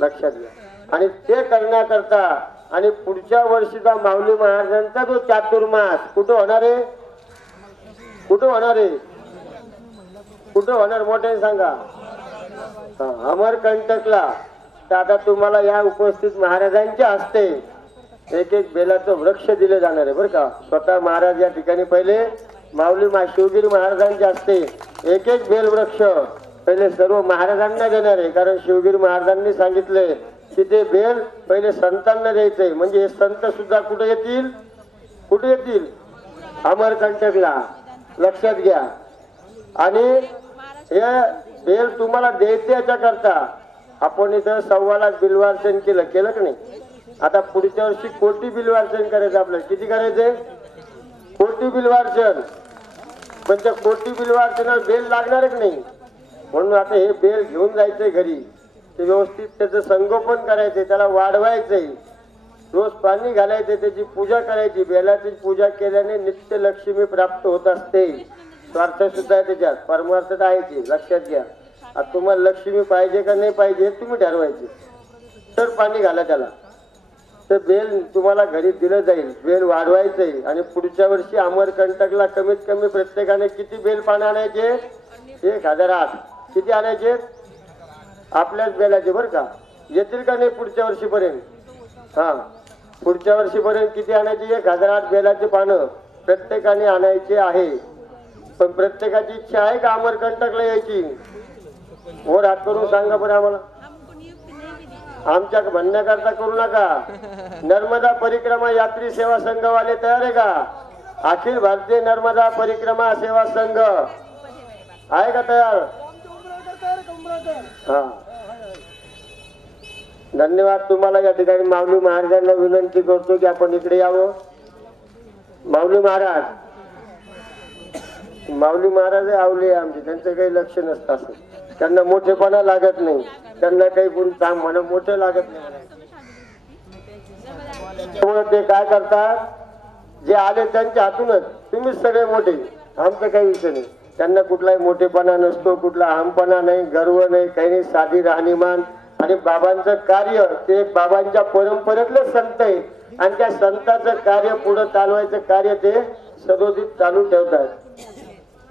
लक्षात घ्या. आणि ते करण्याकरता आणि पुढच्या वर्षीचा माऊली महाराजांचा जो चातुर्मास कुठं होणार आहे, कुठं होणार आहे, कुठं होणार मोठ्याने सांगा. अमरकंटकला. तर आता तुम्हाला या उपस्थित महाराजांच्या हस्ते एक एक बेलाचं वृक्ष दिले जाणार आहे बरं का. स्वतः महाराज या ठिकाणी पहिले माऊली शिवगिरी महाराजांच्या हस्ते एक एक बेल वृक्ष पहिले सर्व महाराजांना देणार आहे. कारण शिवगिरी महाराजांनी सांगितले की ते बेल पहिले संतांना द्यायचंय. म्हणजे हे संत सुद्धा कुठे येतील, कुठे येतील, अमरकंटकला. लक्षात घ्या. आणि हे बेल तुम्हाला द्यायचे याच्या करता आपण इथं 1.25 लाख बिल्वार्चन केलं की नाही. आता पुढच्या वर्षी कोटी बिल्वार्चन करायचं आपल्याला. किती करायचे, कोटी बिल्वार्चन. पण त्या कोटी बिल्वार्चनाला बेल लागणार की नाही. म्हणून आता हे बेल घेऊन जायचंय घरी, ते व्यवस्थित त्याचं संगोपन करायचंय, त्याला वाढवायचंय, रोज पाणी घालायचंय, त्याची पूजा करायची. बेलाची पूजा केल्याने नित्य लक्ष्मी प्राप्त होत असते. स्वार्थ सुद्धा आहे त्याच्यात, परमार्थ आहे. लक्षात घ्या. आता तुम्हाला लक्ष्मी पाहिजे का नाही पाहिजे हे तुम्ही ठरवायचे. तर पाणी घाला त्याला. तर बेल तुम्हाला घरी दिलं जाईल. बेल वाढवायचंय. आणि पुढच्या वर्षी अमरकंटकला कमीत कमी प्रत्येकाने किती बेल पान आणायचे, 1008. किती आणायचे आपल्याच बेलाचे बरं का. येतील का नाही पुढच्या वर्षीपर्यंत. हा पुढच्या वर्षीपर्यंत किती आणायचे, 1008 बेलाचे पानं प्रत्येकाने आणायचे आहे. पण प्रत्येकाची इच्छा आहे का अमरकंटकला यायची. वर हात करून सांगा बरं आम्हाला. आमच्या म्हणण्याकरता करू नका. नर्मदा परिक्रमा यात्री सेवा संघ वाले तयार आहे का. अखिल भारतीय नर्मदा परिक्रमा सेवा संघ आहे का तयार. हा धन्यवाद. तुम्हाला या ठिकाणी माऊली महाराजांना विनंती करतो की आपण इकडे यावं. माऊली महाराज, माऊली महाराज आवले आमचे, त्यांचं काही लक्ष नसतं असं. त्यांना मोठेपणा लागत नाही, त्यांना काही गुण चांग म्हणून मोठे लागत नाही. त्यामुळे ते काय करतात, जे आले त्यांच्या हातूनच. तुम्हीच सगळे मोठे, आमचं काही विषय नाही. त्यांना कुठलाही मोठेपणा नसतो, कुठला अहमपणा नाही, गर्व नाही, काही नाही. साधी राहणीमान. आणि बाबांचं कार्य ते बाबांच्या परंपरेतले संत आहे. आणि त्या संतांचं कार्य पुढे चालवायचं कार्य ते सदोदित चालू ठेवतात.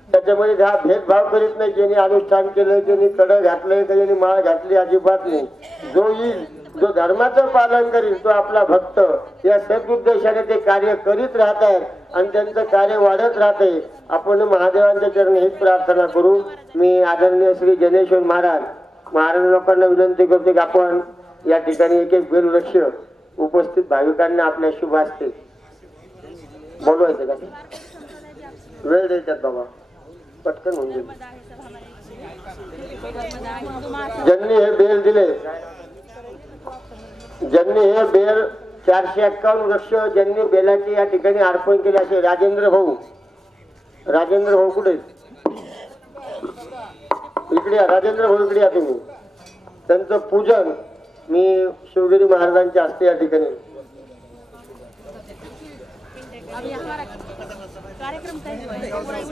त्याच्यामध्ये हा भेदभाव करीत नाही. ज्यांनी अनुष्ठान केलं, ज्यांनी कडं घातलंय, ज्यांनी माळ घातली, अजिबात नाही. जो येईल, जो धर्माचं पालन करील तो आपला भक्त. या सदुद्देशाने ते कार्य करीत राहतात आणि त्यांचं कार्य वाढत राहते. आपण महादेवांच्या चरणी हीच प्रार्थना करू. मी आदरणीय श्री जनेश्वर महाराज लोकांना विनंती करतो की आपण या ठिकाणी एक एक बेलवृक्ष उपस्थित भाविकांना आपल्या शुभ हस्ते बोलवायचं का. वेळ द्यायच्यात बाबा, पटकन होऊन जाईल. ज्यांनी हे बेल दिले, ज्यांनी हे बेल 451 वृक्ष ज्यांनी बेलाची या ठिकाणी अर्पण केले असे राजेंद्र भाऊ. राजेंद्र भाऊ कुठे, इकडे या. राजेंद्र भाऊ इकडे या तुम्ही. त्यांचं पूजन मी शिवगिरी महाराजांच्या हस्ते या ठिकाणी अभी हमारा कार्यक्रम तय हुआ है पूरा यूज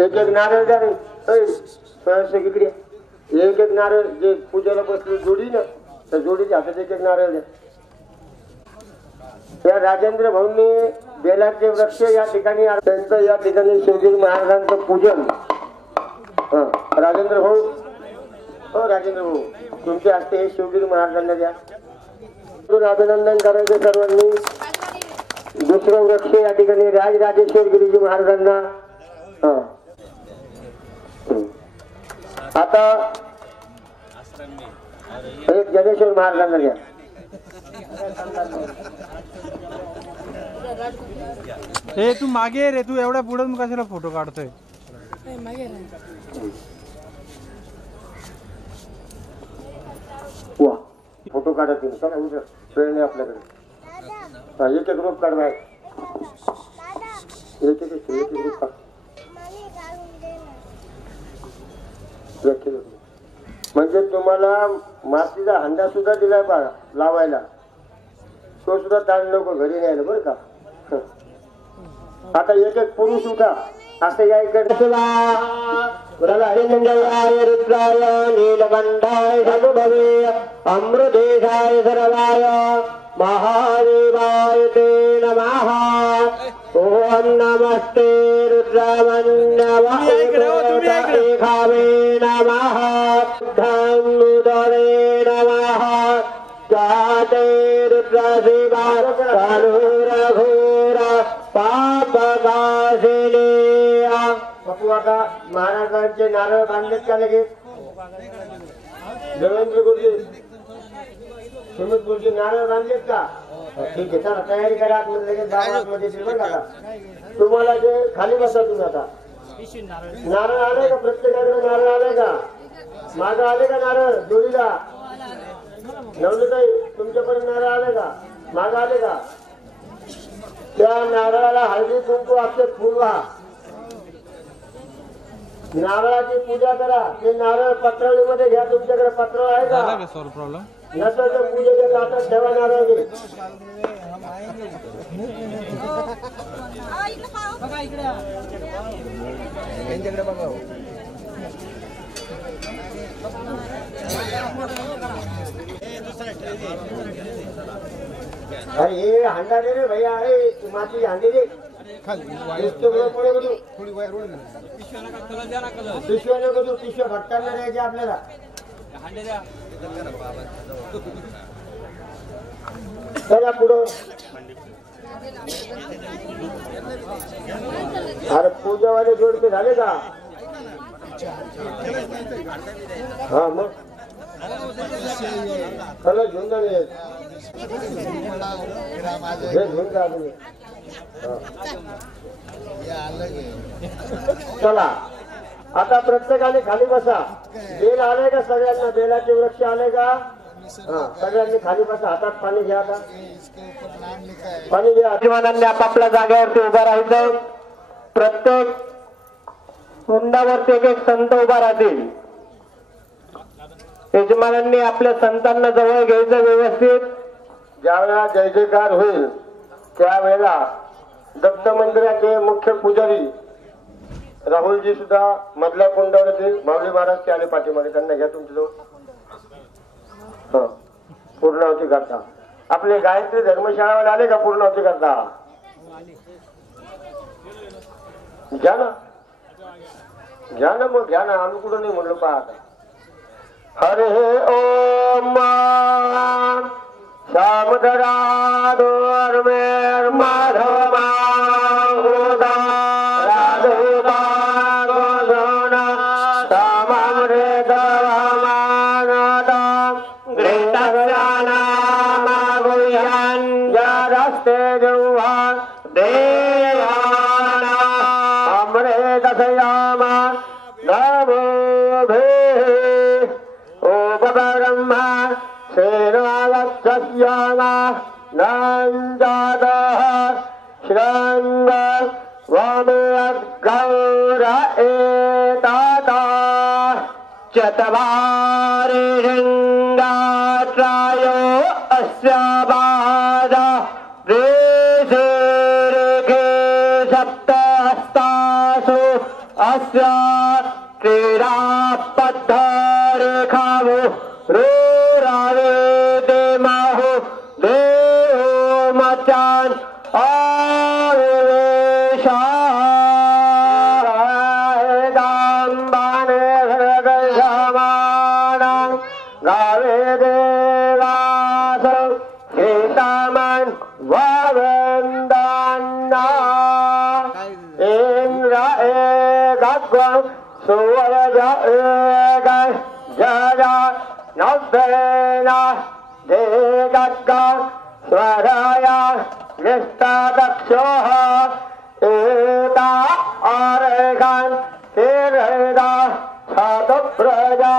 एक एक नारळ द्या रे स्वयंसेवक इकडे एक एक नारळ जे पूजेला बसली जोडी ना त्या जोडीच्या हातात एक एक नारळ द्या. या राजेंद्र भाऊंनी बेलाचे वृक्ष या ठिकाणी त्यांचं या ठिकाणी शिवगिरी महाराजांचं पूजन. राजेंद्र भाऊ हो राजेंद्र भाऊ तुमच्या हस्ते हे शिवगिरी महाराजांना द्या. अभिनंदन करायचं सर्वांनी. दुसरं वृक्ष या ठिकाणी राजराजेश्वर गिरीजी महाराजांना. आता एक जनेश्वर महाराजांना द्या. हे तू मागे रे तू एवढ्या पुढे कशाला फोटो काढतोय. वा फोटो काढत नाही चला उद्या वेळ नाही आपल्याकडे. एक एक ग्रुप काढवाय एक एक ग्रुप काढ. म्हणजे तुम्हाला मातीचा हंडा सुद्धा दिलाय बा लावायला. तो सुद्धा ताण नको घरी न्यायला बरं का. आता एक एक पुरुष उठा असं या इकडे रुद्राय नीलकंठाय सद्भवे अमृतेशाय सर्वाय महादेवाय ते नमः. ओम नमस्ते रुद्रमन्यवाय नमः. धनुदरे नमः. जाते रुद्रशिवा तनुरघोर पापकाशिनी. बापू आता महाराजांचे नारळ बांधलेत का लगेच. देवेंद्र गुरुजी सुमित गुरुजी नारळ बांधलेत का. ठीक आहे चला तयारी करा. लगेच मध्ये तुम्हाला जे खाली बसा तुम्ही. आता नारळ आले का प्रत्येकाकडे नारळ आले का. मागं आले का नारळ जोडीला. नवनीताई तुमच्यापर्यंत नारळ आले का. मागं आले का. त्या नारळाला हळदी कुंकू अक्षत फुल व्हा. नारळाची पूजा करा. ते नारळ पत्रावळीमध्ये घ्या. तुमच्याकडे पत्रावळ आहे का. प्रॉब्लेम नसेल तर पूजेच्या हातात ठेवा नारळ घे. अरे हे हंडा दे रे भैया. अरे माती हांडी दे. पिशव्या नको तू. पिशव्या भटकांना द्यायचे आपल्याला. चला पुढं. अरे पूजावाले जोडपे झाले का. हा मग चला घेऊन जा. घेऊन जा तुम्ही. चला आता प्रत्येकाने खाली बसा. बेल आले का सगळ्यांना. बेलाचे वृक्ष आले का. सगळ्यांनी खाली बसा. हातात पाणी घ्या. आता पाणी घ्या. अभिमानांनी आपापल्या जागेवरती उभा राहायचं. प्रत्येक कुंडावरती एक एक संत उभा राहतील. यजमानांनी आपल्या संतांना जवळ घ्यायचं व्यवस्थित. ज्यावेळेला जय जयकार होईल त्यावेळेला दत्त मंदिराचे मुख्य पुजारी राहुलजी सुद्धा मधल्या कुंडावरती माऊली महाराज ते आले पाठीमागे. त्यांना घ्या तुमच्याजवळ. पूर्णावती करता. आपले गायत्री धर्मशाळावाले आले का पूर्णावती करता. घ्या ना घ्या ना मग घ्या ना. आम्ही कुठं नाही म्हणलो पाहता. हरे ओम श्यामधरा दोर्मेर माधवा नंजादः श्रृंग वमेऽद्गौर एताता चत्वारि ऋङ्गात्रायो अस्य बाधा रेशेरेखे सप्तहस्तासु अस्य क्रीडापद्धरेखावो रोरावेदे माहु देहो मचान् आवेशादाम्बाने भगसमानं गावे देवास हेतामन् ववन्दान्ना इंद्र एकग्वं सुवरज एक जया नव्वेना देगग्गा स्वराया निष्ठादक्षोः एता आरेखान् हिरेदा छातप्रजा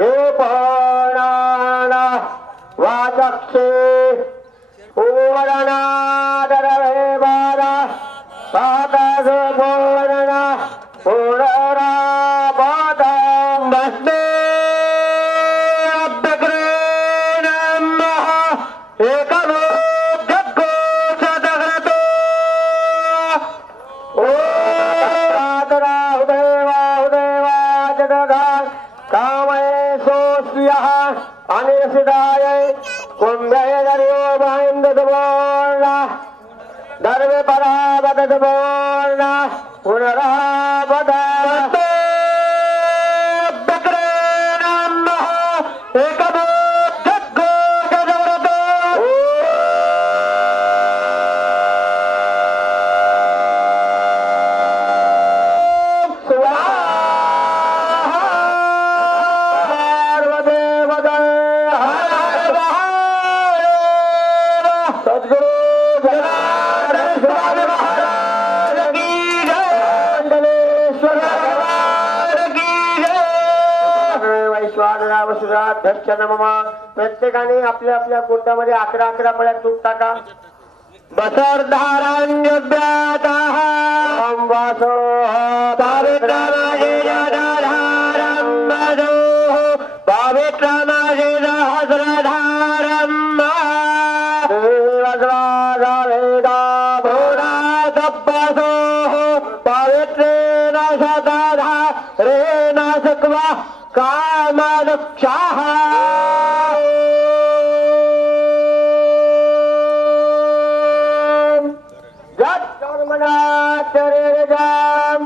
रूपणाना वाचक्षे पूर्णादरवेवादा पादसुपूर्णा पुनरापादं वस्ते अभ्यग्रेणमः एकमो जग्गोषदग्रतो ओ रातरा उदेवा जगदा कामयेशोऽस्यः अनिसिदाय कुम्भे दर्यो महेन्द्रदवोर्णा दर्वे परावदवोर्णा पुनरावदते बक्रेणमः एकमो जग्गोषदग्रतो वैश्वानरावसुराध्यक्ष नमः. प्रत्येकाने आपल्या आपल्या कुंडामध्ये 11 पळ्या तूप टाका. बसरधारांजव्यातः संवासो पवित्रमाजेधारं मधोः पवित्रमाजेधहस्रधारं देवद्वारेदा भूरादब्बसोः पवित्रेण शतधारेण सुक्वा कामदक्षाः जगमनाचरेजाम्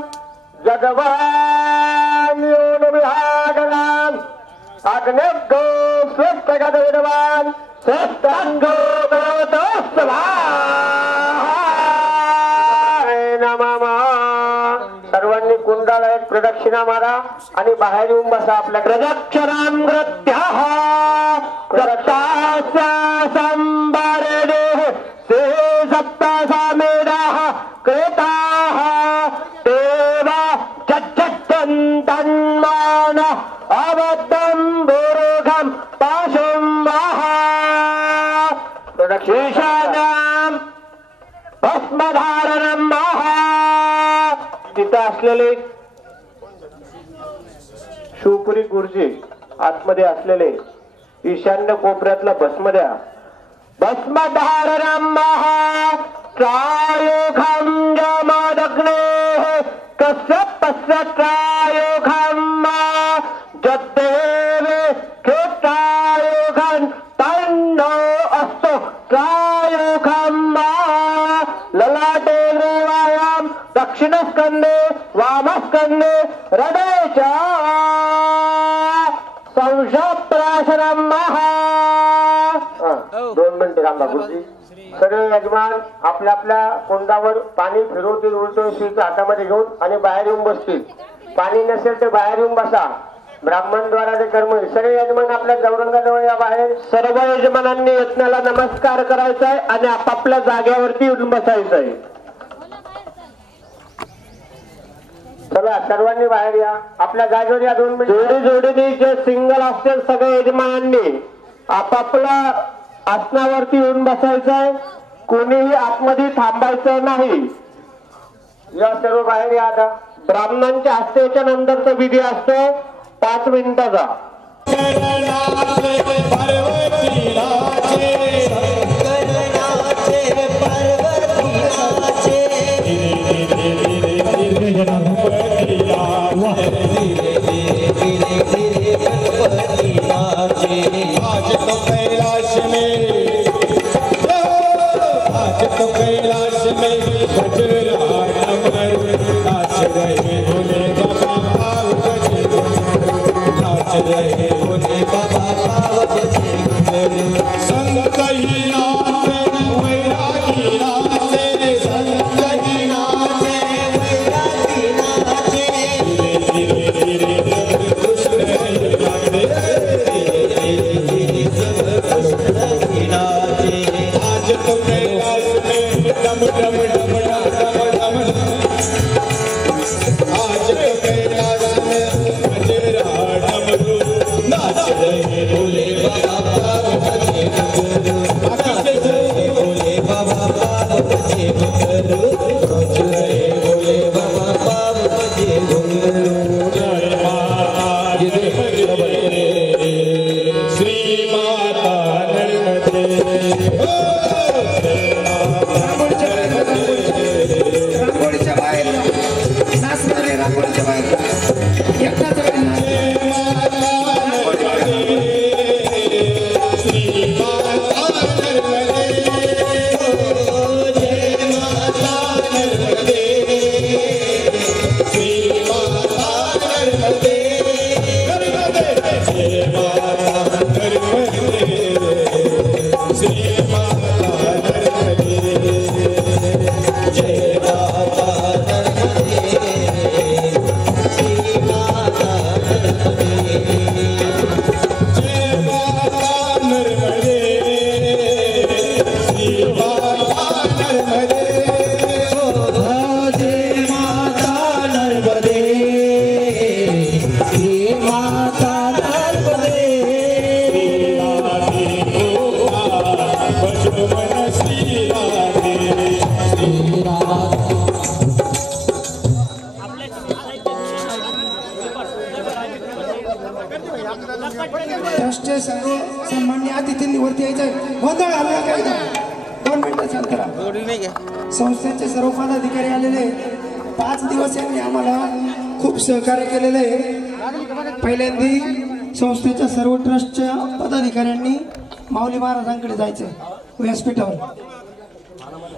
जगवान्योनुविहागनाम् अग्निगो स्वस्थगतविद्वान् स्वस्थङ्गो भवतो स्वाहा नमः. सर्वांनी कुंडाला एक प्रदक्षिणा मारा आणि बाहेर येऊन बसा. आपल्या प्रदक्षिणां कृत्यः प्रदक्षास्या संवरदेः ते सप्तसामेधाः कृताः देव चच्चन्तन्मान अबद्धं बुरुघं पाशुं महा प्रदक्षिणां भस्मधारणं महा. तिथं असलेले शिवपुरी गुरुजी आतमध्ये असलेले ईशान्य कोपऱ्यातला भस्म द्या. भस्मधारणं महा त्रायुखं जमदग्नेः कश्यपस्य त्रायुखं जद्देवे क्षेत्रायुखं तन्नो अस्तु त्रायुखं ललाटे ग्रीवायां दक्षिणस्कन्धे वामस्कन्धे हृदये च संशप्राशनं महा. 2 मिनिटे थांबा गुरुजी. सगळे यजमान आपल्या आपल्या कुंडावर पाणी फिरवतील उलटवशीच्या हातामध्ये घेऊन आणि बाहेर येऊन बसतील. पाणी नसेल तर बाहेर येऊन बसा. ब्राह्मणद्वाराचे कर्म. सगळे यजमान आपल्या चौरंगाजवळ या. बाहेर सर्व यजमानांनी यज्ञाला नमस्कार करायचा आहे आणि आपापल्या जागेवरती येऊन बसायचं आहे. चला सर्वांनी बाहेर या. आपल्या जागेवर या. 2 मिनिट. जोडी जोडीने जे सिंगल असतील सगळे यजमानांनी आपापला आसनावरती येऊन बसायचंय, कोणीही आतमध्ये थांबायचं नाही. या सर्व बाहेर या. आता ब्राह्मणांच्या हस्तेच्या नंतरचा विधी असतो 5 मिनिटाचा. आज तो कैलाश में, आज तो कैलाश में बजरा नमर नाच रहे भोले बाबा पाव बजे, नाच रहे भोले बाबा पाव बजे। संत ही नाचे वैरागी नाचे, संत ही नाचे वैरागी नाचे, धीरे धीरे धीरे कृष्ण नाचे, आज तो कैलाश में डम डम डम डम डम, आज तो कैलाश में बजरा डमरू नाच रहे भोले बाबा पाव बजे घुंघरू, भोले बाबा पाव बजे घुंघरू, नाच रहे भोले बाबा पाव बजे घुंघरू। जय माता नर्मदे, श्री माता नर्मदे, रांगोळीच्या बाहेर नाचणारे, रांगोळीच्या बाहेर एकटाच ट्रस्टचे सर्व सन्मान्य अतिथींनी वरती यायचंय. गोंधळ आला काय 2 मिनिटाच्या अंतरा. संस्थेचे सर्व पदाधिकारी आलेले 5 दिवस यांनी आम्हाला खूप सहकार्य केलेले आहे. पहिल्यांदी संस्थेच्या सर्व ट्रस्टच्या पदाधिकाऱ्यांनी माऊली महाराजांकडे जायचंय व्यासपीठावर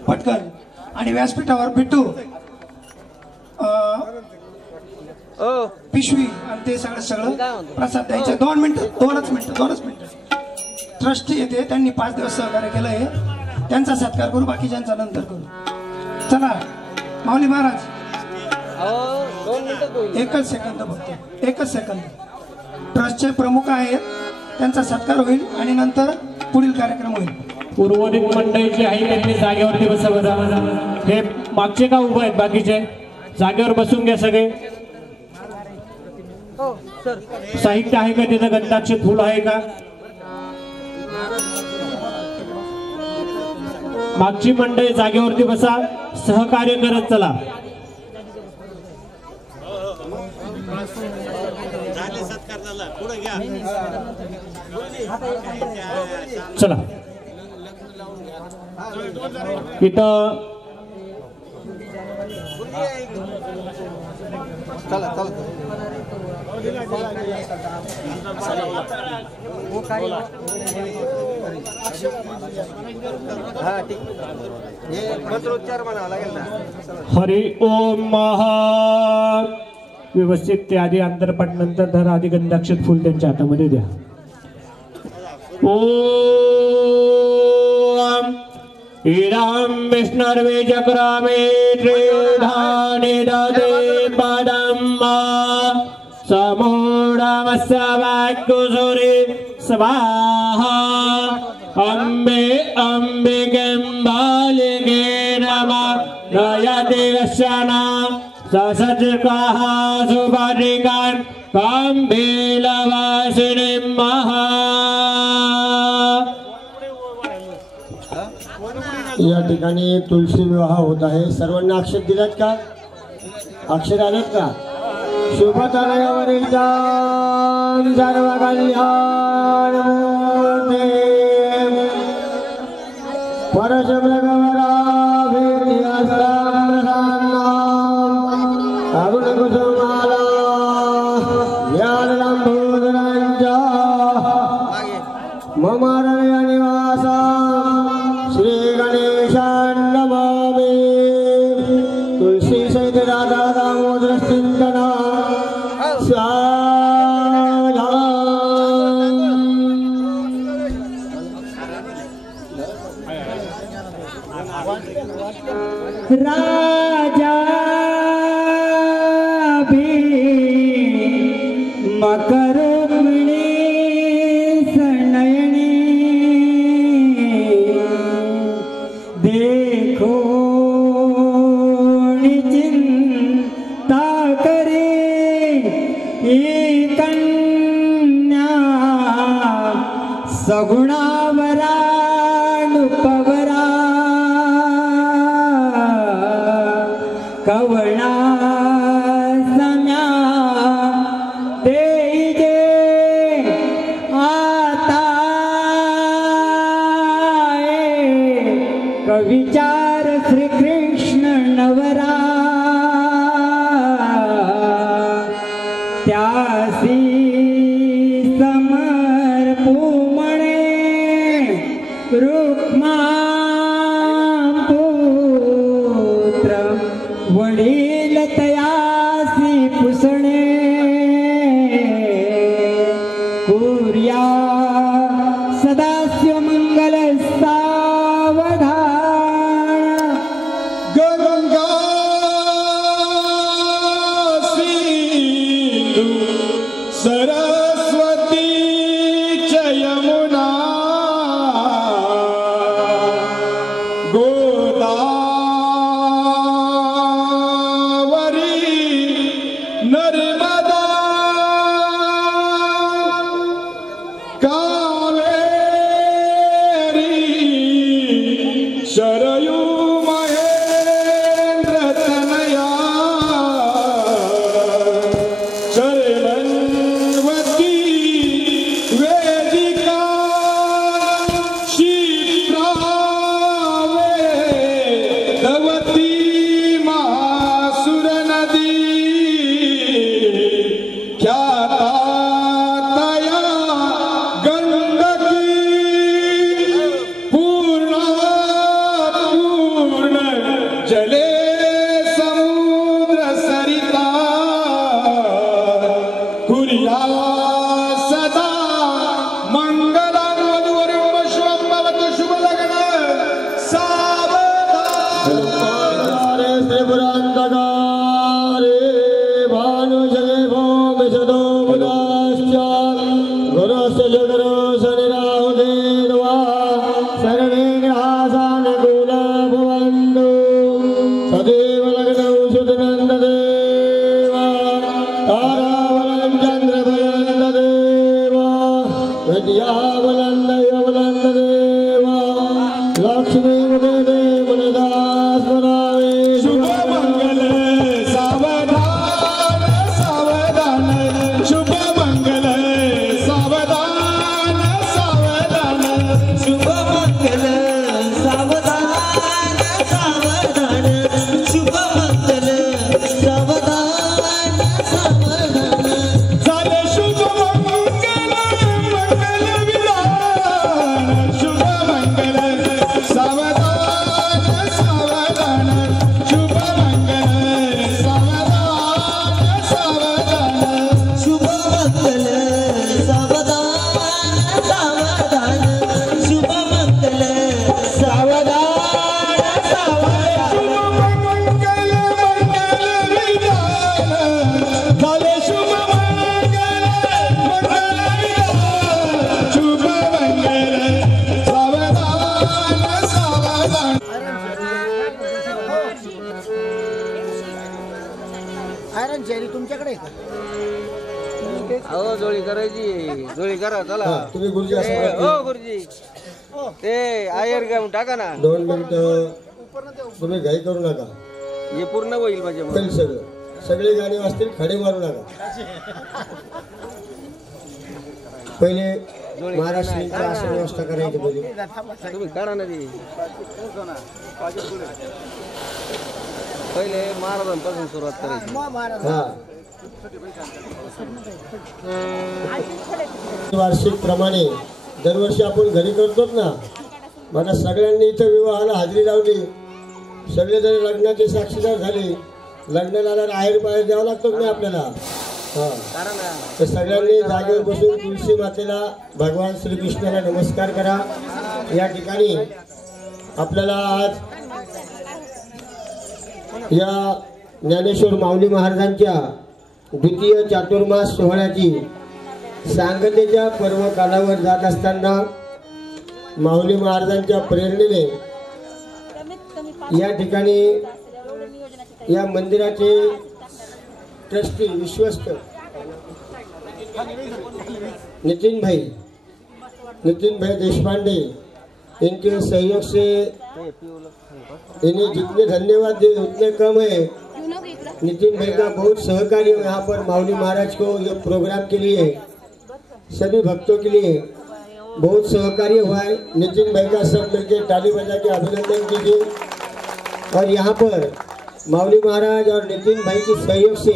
पटकन, आणि व्यासपीठावर बिट्टू पिशवी आणि ते सगळं प्रसाद द्यायचं. 2 मिनिटं. ट्रस्टी येते, त्यांनी 5 दिवस सहकार्य केलं आहे, त्यांचा सत्कार करू, बाकीच्यांचा नंतर करू. चला माऊली महाराज, 1 सेकंद बघतो, 1 सेकंद. ट्रस्टचे प्रमुख आहेत, त्यांचा सत्कार होईल आणि नंतर पुढील कार्यक्रम होईल. उर्वरित मंडळी जी आहे त्यांनी जागेवरती बसावं. हे मागचे का उभे आहेत, बाकीचे जागेवर बसून घ्या सगळे. साहित्य आहे का तिथं? गंधाक्षत फुल आहे का? मागची मंडळी जागेवरती बसा, सहकार्य करत चला. चला इथं हरि ओम महा व्यवस्थित ते आधी अंतरपाठ नंतर धरा. आधी गंधाक्षत फुल त्यांच्या हातामध्ये द्या. ओम इदं विष्णुर्वे चक्रामे त्रियुधानि ददे पदम्मा समूढमस्सवाक्कुसुरे स्वाहा. अम्बे अम्बिकें बालिके नमः नयति गशना ससज्जकाः सुपरिकान् कम्बीलवासिनीं महा. या ठिकाणी तुलसी विवाह होत आहे. सर्वांना अक्षर दिलात का? अक्षर आलेत का? शुभतनयावरील जान सर्व कल्याण मूर्ते परशुभगवरा भेटियास्ताम अरुण कुसुमाला ज्ञानलंबोदरांच्या ममारण्य निवासा श्री गणेशान नमामि. तुलसी सहित राधा दामोदर चिंतना राजा भी मकरुमणि सनयनी देखो चिंता करे कन्या सगुणावरा नुपवरा कवणा सम्या देजे आता कविचार श्री कृष्ण नवरा त्यासी समर्पू म्हणे रुक्मा पुत्र वडील तयासी पुसणे कुर्या सदाशिव मंगल सावधान गंगा सिंधु सरस्वती च यमुना गोदावरी नर्मदा कावेरी शरयू महेंद्र तनया शरणवती वेदिका क्षिप्रावेदवती महासुर नदी ख्याता तया गंडकी पूर्ण जले समुद्र सरिता कुर्या सदा मंगलं वधूवरं शुभं भवतु शुभ लग्न सावधान त्रिपुरान्तकारे भानुजगे भौमिषदो बुधाश्च गुरुश्च जगरो शनिराहुते द्वा सर्वे ग्रहासानुकूल भवन्तु. सदैव लग्नौ सुतनन्ददेव ताराबलं चन्द्रबलन्ददेव विद्याबलन्दयबलन्ददेव लक्ष्मीमुदे मुनिदास्मरामे शुभमंगल सावधान सावधान शुभमंगल सावधान सावधान शुभमंगल सावधान सावधान शुभमंगल सावधान सावधान झाले शुभमंगल मंगल विलास अहो जोडी करायची, जोडी करा चला. तुम्ही गुरुजी असं हो गुरुजी ते आयर घेऊन टाका ना. 2 मिनिटं तुम्ही घाई करू नका. हे पूर्ण होईल माझे होईल सगळे गाणे वाजतील, खडे मारू नका. पहिले महाराष्ट्रींचा आसन व्यवस्था करायची पहिले. तुम्ही करा ना ती. पहिले महाराजांपासून सुरुवात करायची. हा वार्षिक प्रमाणे दरवर्षी आपण घरी करतोच ना. मला सगळ्यांनी इथं विवाहाला हजेरी लावली. सगळेजण लग्नाचे साक्षीदार झाले. लग्नाला आल्यावर आहेर पाहेर द्यावा लागतो नाही आपल्याला. हा तर सगळ्यांनी जागेवर बसून तुळशी मातेला भगवान श्रीकृष्णाला नमस्कार करा. या ठिकाणी आपल्याला आज या ज्ञानेश्वर माऊली महाराजांच्या द्वितीय चातुर्मास सोहळ्याची सांगतेच्या पर्व कालावर जात असताना माऊली महाराजांच्या प्रेरणेने या ठिकाणी या मंदिराचे ट्रस्टी विश्वस्त नितिन भाई देशपांडे इनके सहयोग से इन्हें जितने धन्यवाद दे उतने कम है. नितिन भाई का बहुत सहकार्य यहाँ पर माऊली महाराज को ये प्रोग्राम के लिए सभी भक्तों के लिए बहुत सहकार्य हुआ है. नितिन भाई का सब मिलकर ताली बजा के अभिनंदन कीजिए. और यहाँ पर माऊली महाराज और नितिन भाई के सहयोग से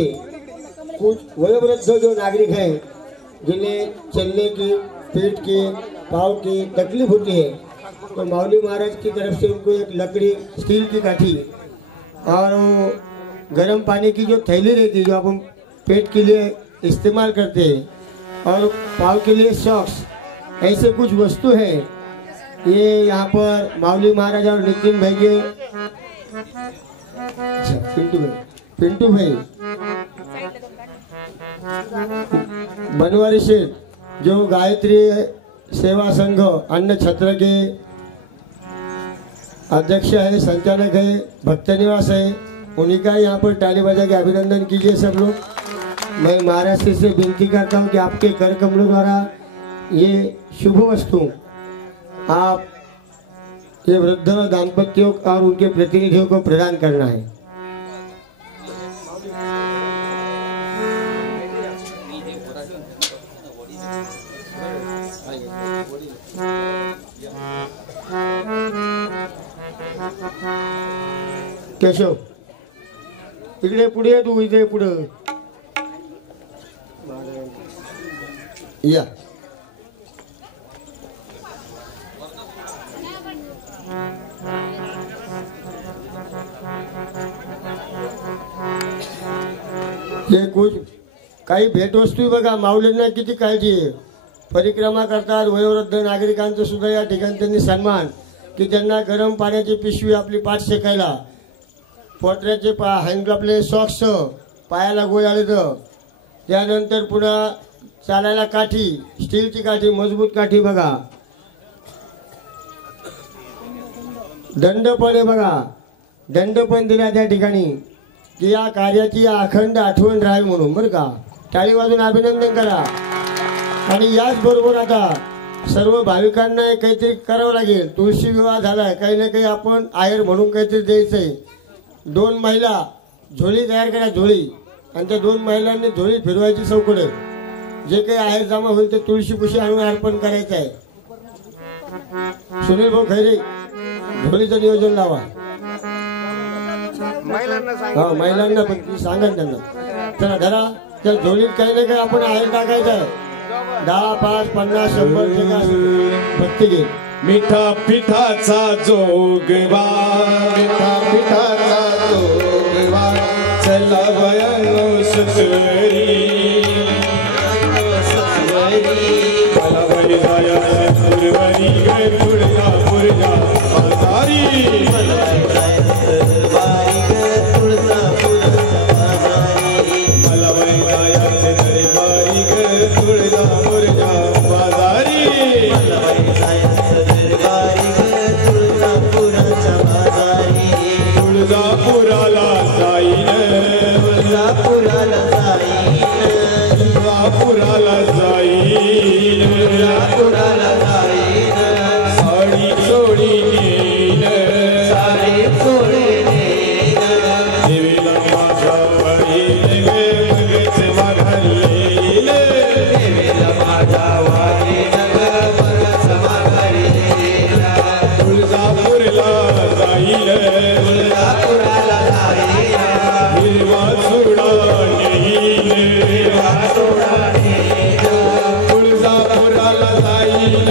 कुछ वयोवृद्ध जो नागरिक हैं जिन्हें चलने की, पेट के, पाँव की तकलीफ होती है, तो माऊली महाराज की तरफ से उनको एक लकड़ी स्टील की काठी और गर्म पानी की जो थैली रहती है जो अपन पेट के लिए इस्तेमाल करते हैं और पाँव के लिए सॉक्स, ऐसे कुछ वस्तु है ये यहाँ पर माऊली महाराज और नितिन भाई के पिंटू भाई बनवारी से जो गायत्री सेवा संघ अन्न छत्र के अध्यक्ष है, संचालक है, भक्त निवास है, उन्हीं का यहाँ पर ताली बजा के अभिनंदन कीजिए सब लोग. मैं महाराष्ट्र से विनती करता हूँ कि आपके कर कमलों द्वारा ये शुभ वस्तु आप ये वृद्ध दाम्पत्यों और उनके प्रतिनिधियों को प्रदान करना है. केशव इकडे पुढे तू, इथे पुढे या. हे कुछ काही भेटवस्तू बघा. माऊलींना किती काळजी आहे. परिक्रमा करतात वयोवृद्ध नागरिकांचं सुद्धा या ठिकाणी त्यांनी सन्मान की त्यांना गरम पाण्याची पिशवी आपली पाठ शेकायला, पोटऱ्याचे हँड आपले सॉक्स, पायाला गोळ्याचं, त्यानंतर पुन्हा चालायला काठी, स्टीलची काठी, मजबूत काठी बघा. दंड पण आहे बघा. दंड पण दिला त्या ठिकाणी की या कार्याची अखंड आठवण राहील म्हणून बरं का. टाळी वाजून अभिनंदन करा. आणि याचबरोबर आता सर्व भाविकांना काहीतरी करावं लागेल. तुळशी विवाह झालाय, काही ना काही आपण आहेर म्हणून काहीतरी द्यायचंय. 2 महिला झोळी तयार करा, झोळी, आणि त्या 2 महिलांनी झोळी फिरवायची चौकडे. जे काही आहेर जमा होईल ते तुळशी पुशी आणून अर्पण करायचं आहे. सुनील भाऊ खैरे झोळीचं नियोजन लावा. हा महिलांना पण सांगा त्यांना. चला धरा त्या झोळीत काही ना काही आपण आहेर टाकायचं आहे. 10, 5, 50, 100 भक्ती घे. मिठा पिठाचा जोगवा, मिठा पिठाचा जोगवा, चला वयानो ससुरी, मला वरी जाया सुरवरी गे पुरजा पुरजा बाजारी, मला वरी जाया दरबारी गे पुरजा पुरजा बाजारी, तुळजा तुळजापुराला जाईन तुळजापुराला जाईन साडी चोळी नेईन साडी चोळी नेईन देवीला माझ्या वाईन गे मगच माघारी येईन देवीला माझ्या वाईन ग मगच माघारी येईन तुळजापुरला जाईन तुळजापुराला जाईन हिरवा चुडा नेईन हिरवा चुडा नेईन तुळजापुराला जाईन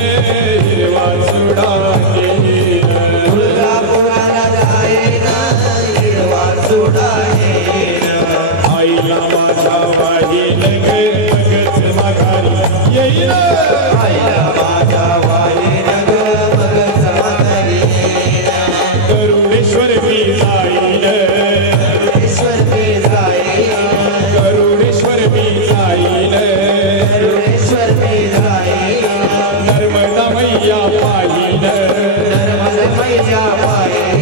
हिरवा चुडा नेईन तुळजापुराला जाईन हिरवा चुडा नेईन आईला माझ्या वाईन ग मगच माघारी येईन आईला माझ्या वाईन ग मगच माघारी येईन करुणेश्वर मी जाईन करुणेश्वर मी जाईन करुणेश्वर मी जाईन करुणेश्वर मी जाईन नर्मदा मैया पाहिन नर्मदा मैया पाहिन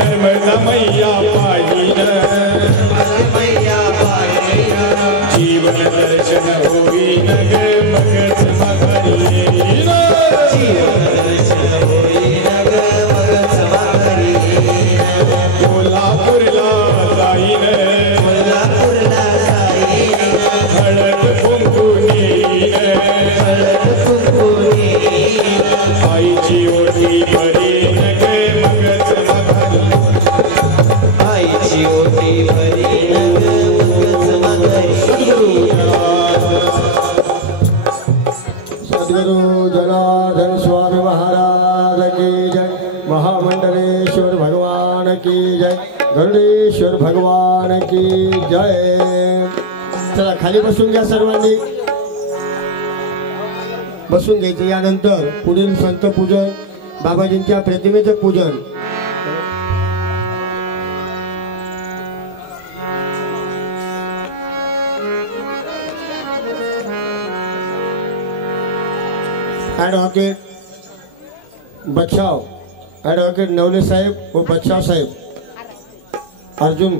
नर्मदा मैया पाहिन नर्मदा मैया पाहिन जीवन दर्शन होईन ग मगच माघारी येईन जीवन दर्शन होईन ग मगच माघारी येईन कोल्हापूरला जाईन कोल्हापूरला जाईन हळद कुंकू नेईन हळद कुंकू नेईन आईची ओटी भरीन ग मगच माघारी आईची ओटी भरीन ग मगच माघारी सद्गुरु जनार्दन स्वामी महाराज की जय महामंडलेश्वर भगवान की जय गरुडेश्वर भगवान की जय चला खाली बसून घ्या सर्वांनी बसून घ्यायचं यानंतर पुढील संत पूजन बाबाजींच्या प्रतिमेचं पूजन ॲडव्होकेट बचाव ॲडव्होकेट नवले साहेब व बचाव साहेब अर्जुन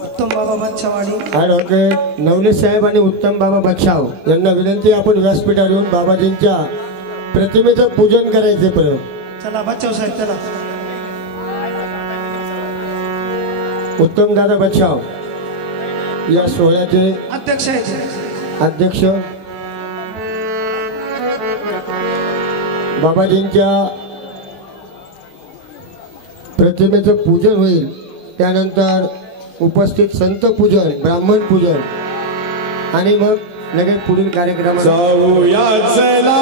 उत्तम बाबा बच्चावाडी ॲडव्होकेट नवले साहेब आणि उत्तम बाबा बचाव यांना विनंती आपण व्यासपीठावर येऊन बाबाजींच्या प्रतिमेचं पूजन करायचे परत चला बच्चाव साहेब चला उत्तम दादा बचाव या सोहळ्याचे अध्यक्ष आहेत अध्यक्ष बाबाजींच्या प्रतिमेचं पूजन होईल त्यानंतर उपस्थित संत पूजन ब्राह्मण पूजन आणि मग लगेच पुढील कार्यक्रमात जाऊया चला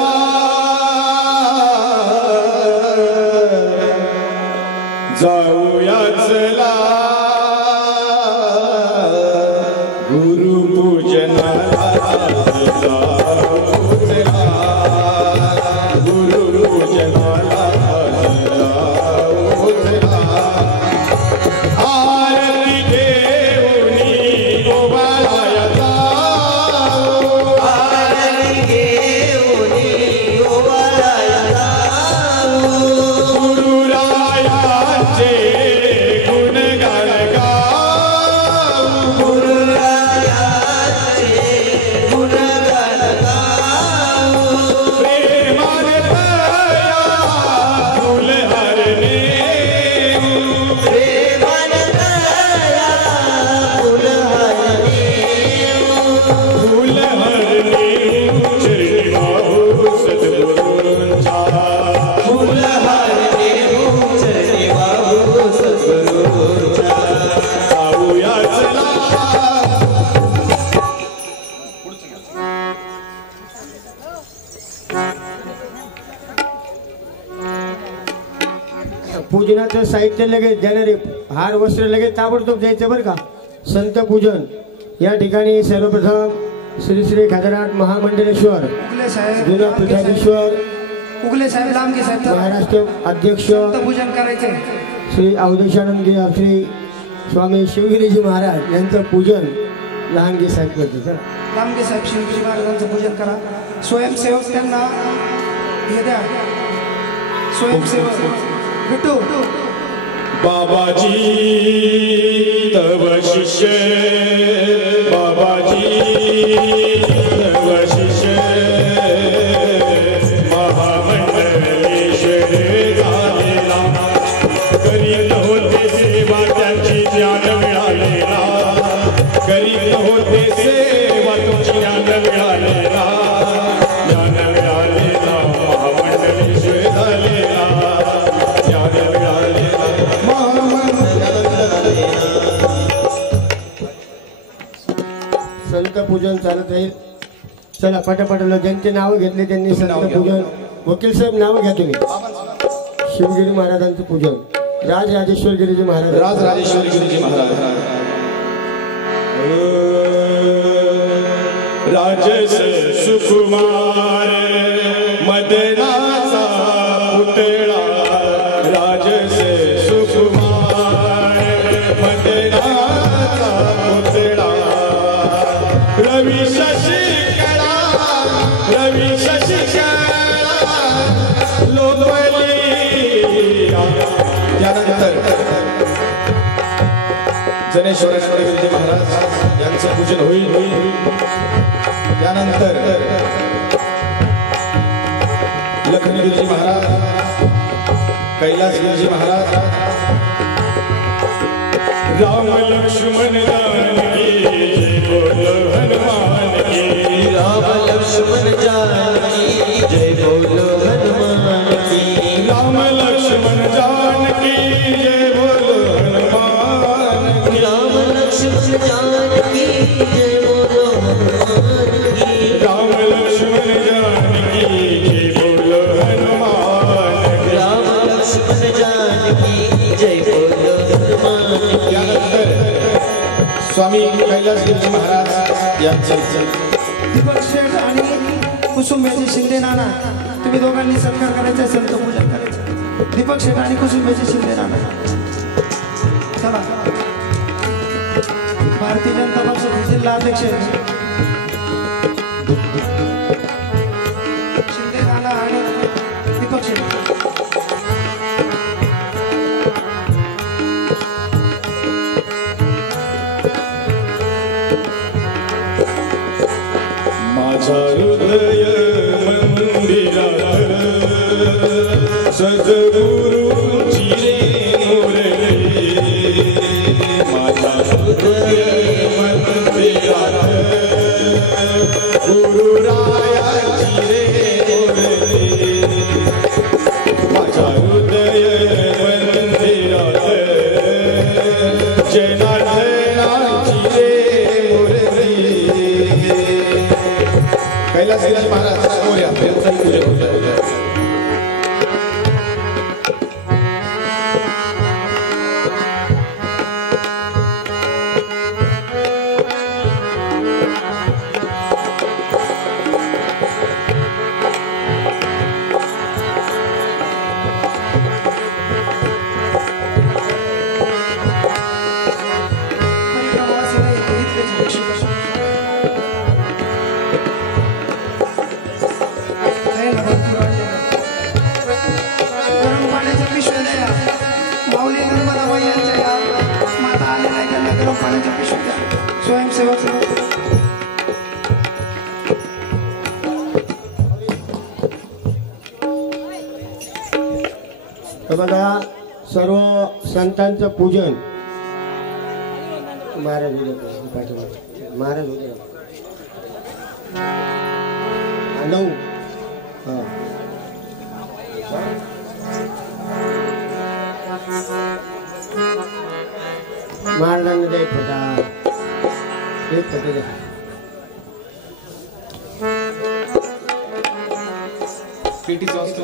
जाऊया चला गुरुपूजनाला जाऊ चला गुरुपूजनाला जाऊ चला आरती घेऊनी गोवाळाया जाऊ आरती घेऊनी गोवाळाया जाऊ गुरुरायाचे गुणगान गाऊ गुरुरायाचे गुणगान गाऊ प्रेमाने तया फुलहार नेऊ प्रेमाने तया फुलहार नेऊ फुलहार नेऊ चरणी वाहू सद्गुरूंचा फुलहार नेऊ चरणी वाहू सद्गुरूंचा जाऊया चला पूजनाचं साहित्य लगेच देणारे हार वस्त्र लगेच ताबडतोब द्यायचं बरं का संत पूजन या ठिकाणी सर्वप्रथम श्री श्री खदराट महामंडलेश्वर उगले साहेब जुना पीठाधीश्वर उगले साहेब लांबगे साहेब चला. महाराष्ट्र अध्यक्ष संत पूजन करायचंय श्री अवधेशानंद श्री स्वामी शिवगिरीजी महाराज यांचं पूजन लहानगी साहेब करते चला. लांबगे साहेब शिवगिरी महाराजांचं पूजन करा स्वयंसेवक त्यांना हे द्या स्वयंसेवक बिट्टू बाबाजी तव शिष्य बाबाजी तव शिष्य महामंडलेश्वर झालेला करीत होते सेवा त्यांची ज्ञान मिळालेला करीत होते सेवा तुमची ज्ञान मिळालेला ज्ञान मिळालेला महामंडलेश्वर झालेला ज्ञान मिळालेला संत पूजन चालत राहील. चला पटापट ज्यांचे नाव घेतले त्यांनी संत पूजन. वकील साहेब नाव घ्या तुम्ही. शिवगिरी महाराजांचं पूजन. राजराजेश्वर गिरीजी महाराज. राजराजेश्वर गिरीजी महाराज. राजस सुकुमार मदनाचा पुतळा राजस सुकुमार मदनाचा पुतळा रवी शशिकला लोकवली. त्यानंतर जनेश्वर गिरीजी महाराज यांचं पूजन होईल. त्यानंतर लखन गिरीजी महाराज कैलास गिरीजी महाराज राम लक्ष्मण जानकी जय बोलो हनुमान की राम लक्ष्मण जानकी जय बोलो हनुमान की राम लक्ष्मण जानकी जय बोलो हनुमान की राम लक्ष्मण जानकी जय बोलो हनुमान की राम लक्ष्मण जानकी जय बोलो हनुमान राम लक्ष्मण जानकी जय बोलो हनुमान. त्यानंतर स्वामी कैलास गिरीजी महाराज यांचं दीपक शेठ आणि कुसुंबेचे शिंदे नाना तुम्ही दोघांनी सत्कार करायचा संत पूजन करायचं. दीपक शेठ आणि कुसुंबेचे शिंदे नाना चला. भारतीय जनता पक्षाचे जिल्हा अध्यक्ष शिंदे नाना आणि दीपक शेठ. माझा हृदय मंदिरात सद्गुरूंची रे मुरली माझा हृदय मंदिरात गुरुरायाची रे मुरली माझा हृदय मंदिरात जनार्दनाची रे मुरली. कैलास गिरीजी महाराज समोर या. त्यांचं पूजन होत आहे. गरम पाण्याच्या पिशव्या द्या. माऊली नर्मदाबाई यांच्या या माता आलेल्या आहेत त्यांना गरम पाण्याच्या पिशव्या द्या. स्वयंसेवक बघा सर्व संतांचं पूजन महाराज महाराज होते 9 महाराजांना द्या एक फटा द्या. पेटीचं असतं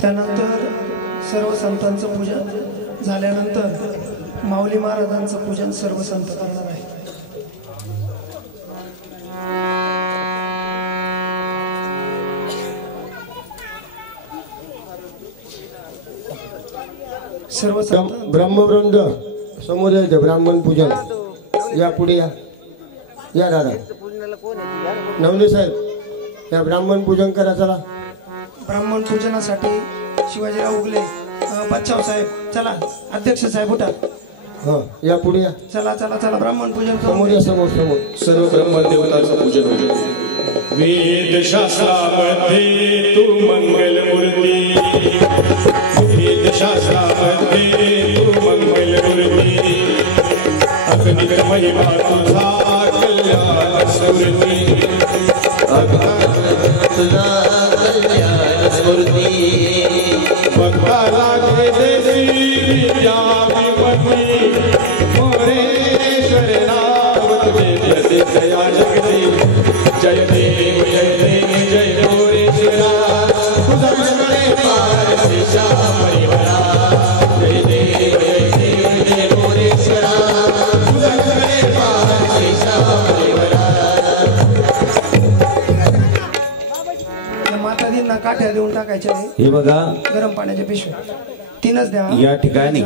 त्यानंतर सर्व संतांचं पूजन झाल्यानंतर माऊली महाराजांचं पूजन सर्व संत करणार आहे. सर्व ब्रह्मवृंद समोर ब्राह्मण पूजन या पुढे या या दादा नवले साहेब या ब्राह्मण पूजन करा चला. ब्राह्मण पूजनासाठी शिवाजीराव उगले बच्चाव साहेब चला. अध्यक्ष साहेब उठा. हा या पुढे या. चला चला चला ब्राह्मण पूजन समोर या समोर समोर. सर्व ब्रह्मदेवताचं पूजन होईल. वेद शास्त्रामध्ये तू मंगल मूर्ती, वेद शास्त्रामध्ये तू मंगल मूर्ती, अग्निक महिमा तुझा कल्याण स्मृती, तुझा कल्याण स्मृती, भक्ताला देसी विद्याभिमती, मोरेश्वर नाव तुझे प्रसिद्ध या जगती. जय देव जय देव जय मोरेश्वरा, तुझा मंगळे पारदेशा परिवारा. जय देव जय देव जय मोरेश्वरा, तुझा मंगळे पारदेशा परिवारा. माताजींना काठ्या देऊन टाकायच्या नाही. हे बघा गरम पाण्याच्या पिशव्या 3च द्या. या ठिकाणी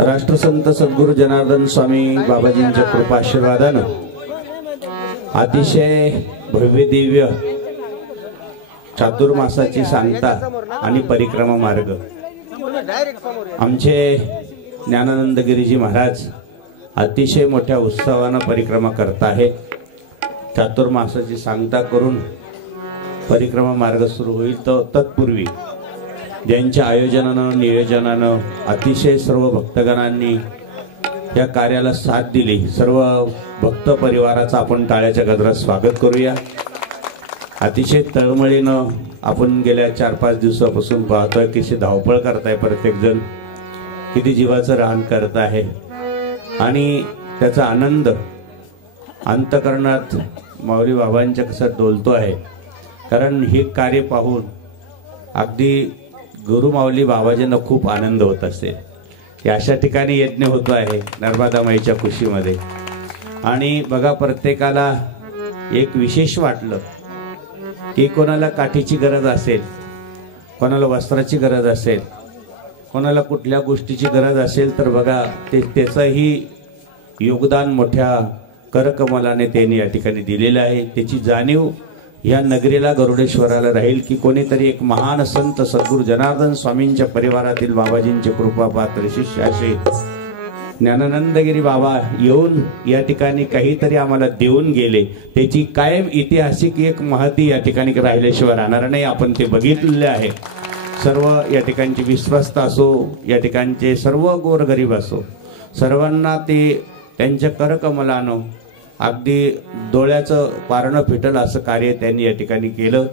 राष्ट्रसंत सद्गुरू जनार्दन स्वामी बाबाजींच्या कृपाशीर्वादानं अतिशय भव्य दिव्य चातुर्मासाची सांगता आणि परिक्रमा मार्ग आमचे ज्ञानानंदगिरीजी महाराज अतिशय मोठ्या उत्सवानं परिक्रमा करत आहे. चातुर्मासाची सांगता करून परिक्रमा मार्ग सुरू होईल. तर तत्पूर्वी ज्यांच्या आयोजनानं नियोजनानं अतिशय सर्व भक्तगणांनी या कार्याला साथ दिली, सर्व भक्त परिवाराचं आपण टाळ्याच्या गजरात स्वागत करूया. अतिशय तळमळीनं आपण गेल्या 4-5 दिवसापासून पाहतोय किती धावपळ करताय प्रत्येकजण, किती जीवाचं रान करत आहे आणि त्याचा आनंद अंतकरणात माऊली बाबांच्या कसं डोलतो आहे. कारण हे कार्य पाहून अगदी गुरु माऊली बाबाजींना खूप आनंद होत असेल. अशा ठिकाणी यज्ञ होतो आहे नर्मदा माईच्या कुशीमध्ये. आणि बघा प्रत्येकाला एक विशेष वाटलं की कोणाला काठीची गरज असेल, कोणाला वस्त्राची गरज असेल, कोणाला कुठल्या गोष्टीची गरज असेल तर बघा त्याचंही योगदान मोठ्या करकमलाने त्यांनी या ठिकाणी दिलेलं आहे. त्याची जाणीव या नगरीला गरुडेश्वराला राहील की कोणीतरी एक महान संत सद्गुरू जनार्दन स्वामींच्या परिवारातील बाबाजींचे कृपापात्र शिष्य असे ज्ञानानंदगिरी बाबा येऊन या ठिकाणी काहीतरी आम्हाला देऊन गेले. त्याची कायम ऐतिहासिक एक महती या ठिकाणी राहिल्याशिवाय राहणार नाही. आपण ते बघितलेले आहे. सर्व या ठिकाणचे विश्वस्त असो, या ठिकाणचे सर्व गोरगरीब असो, सर्वांना ते त्यांच्या करकमलानं अगदी डोळ्याचं पारणं फिटल असं कार्य त्यांनी या ठिकाणी केलं.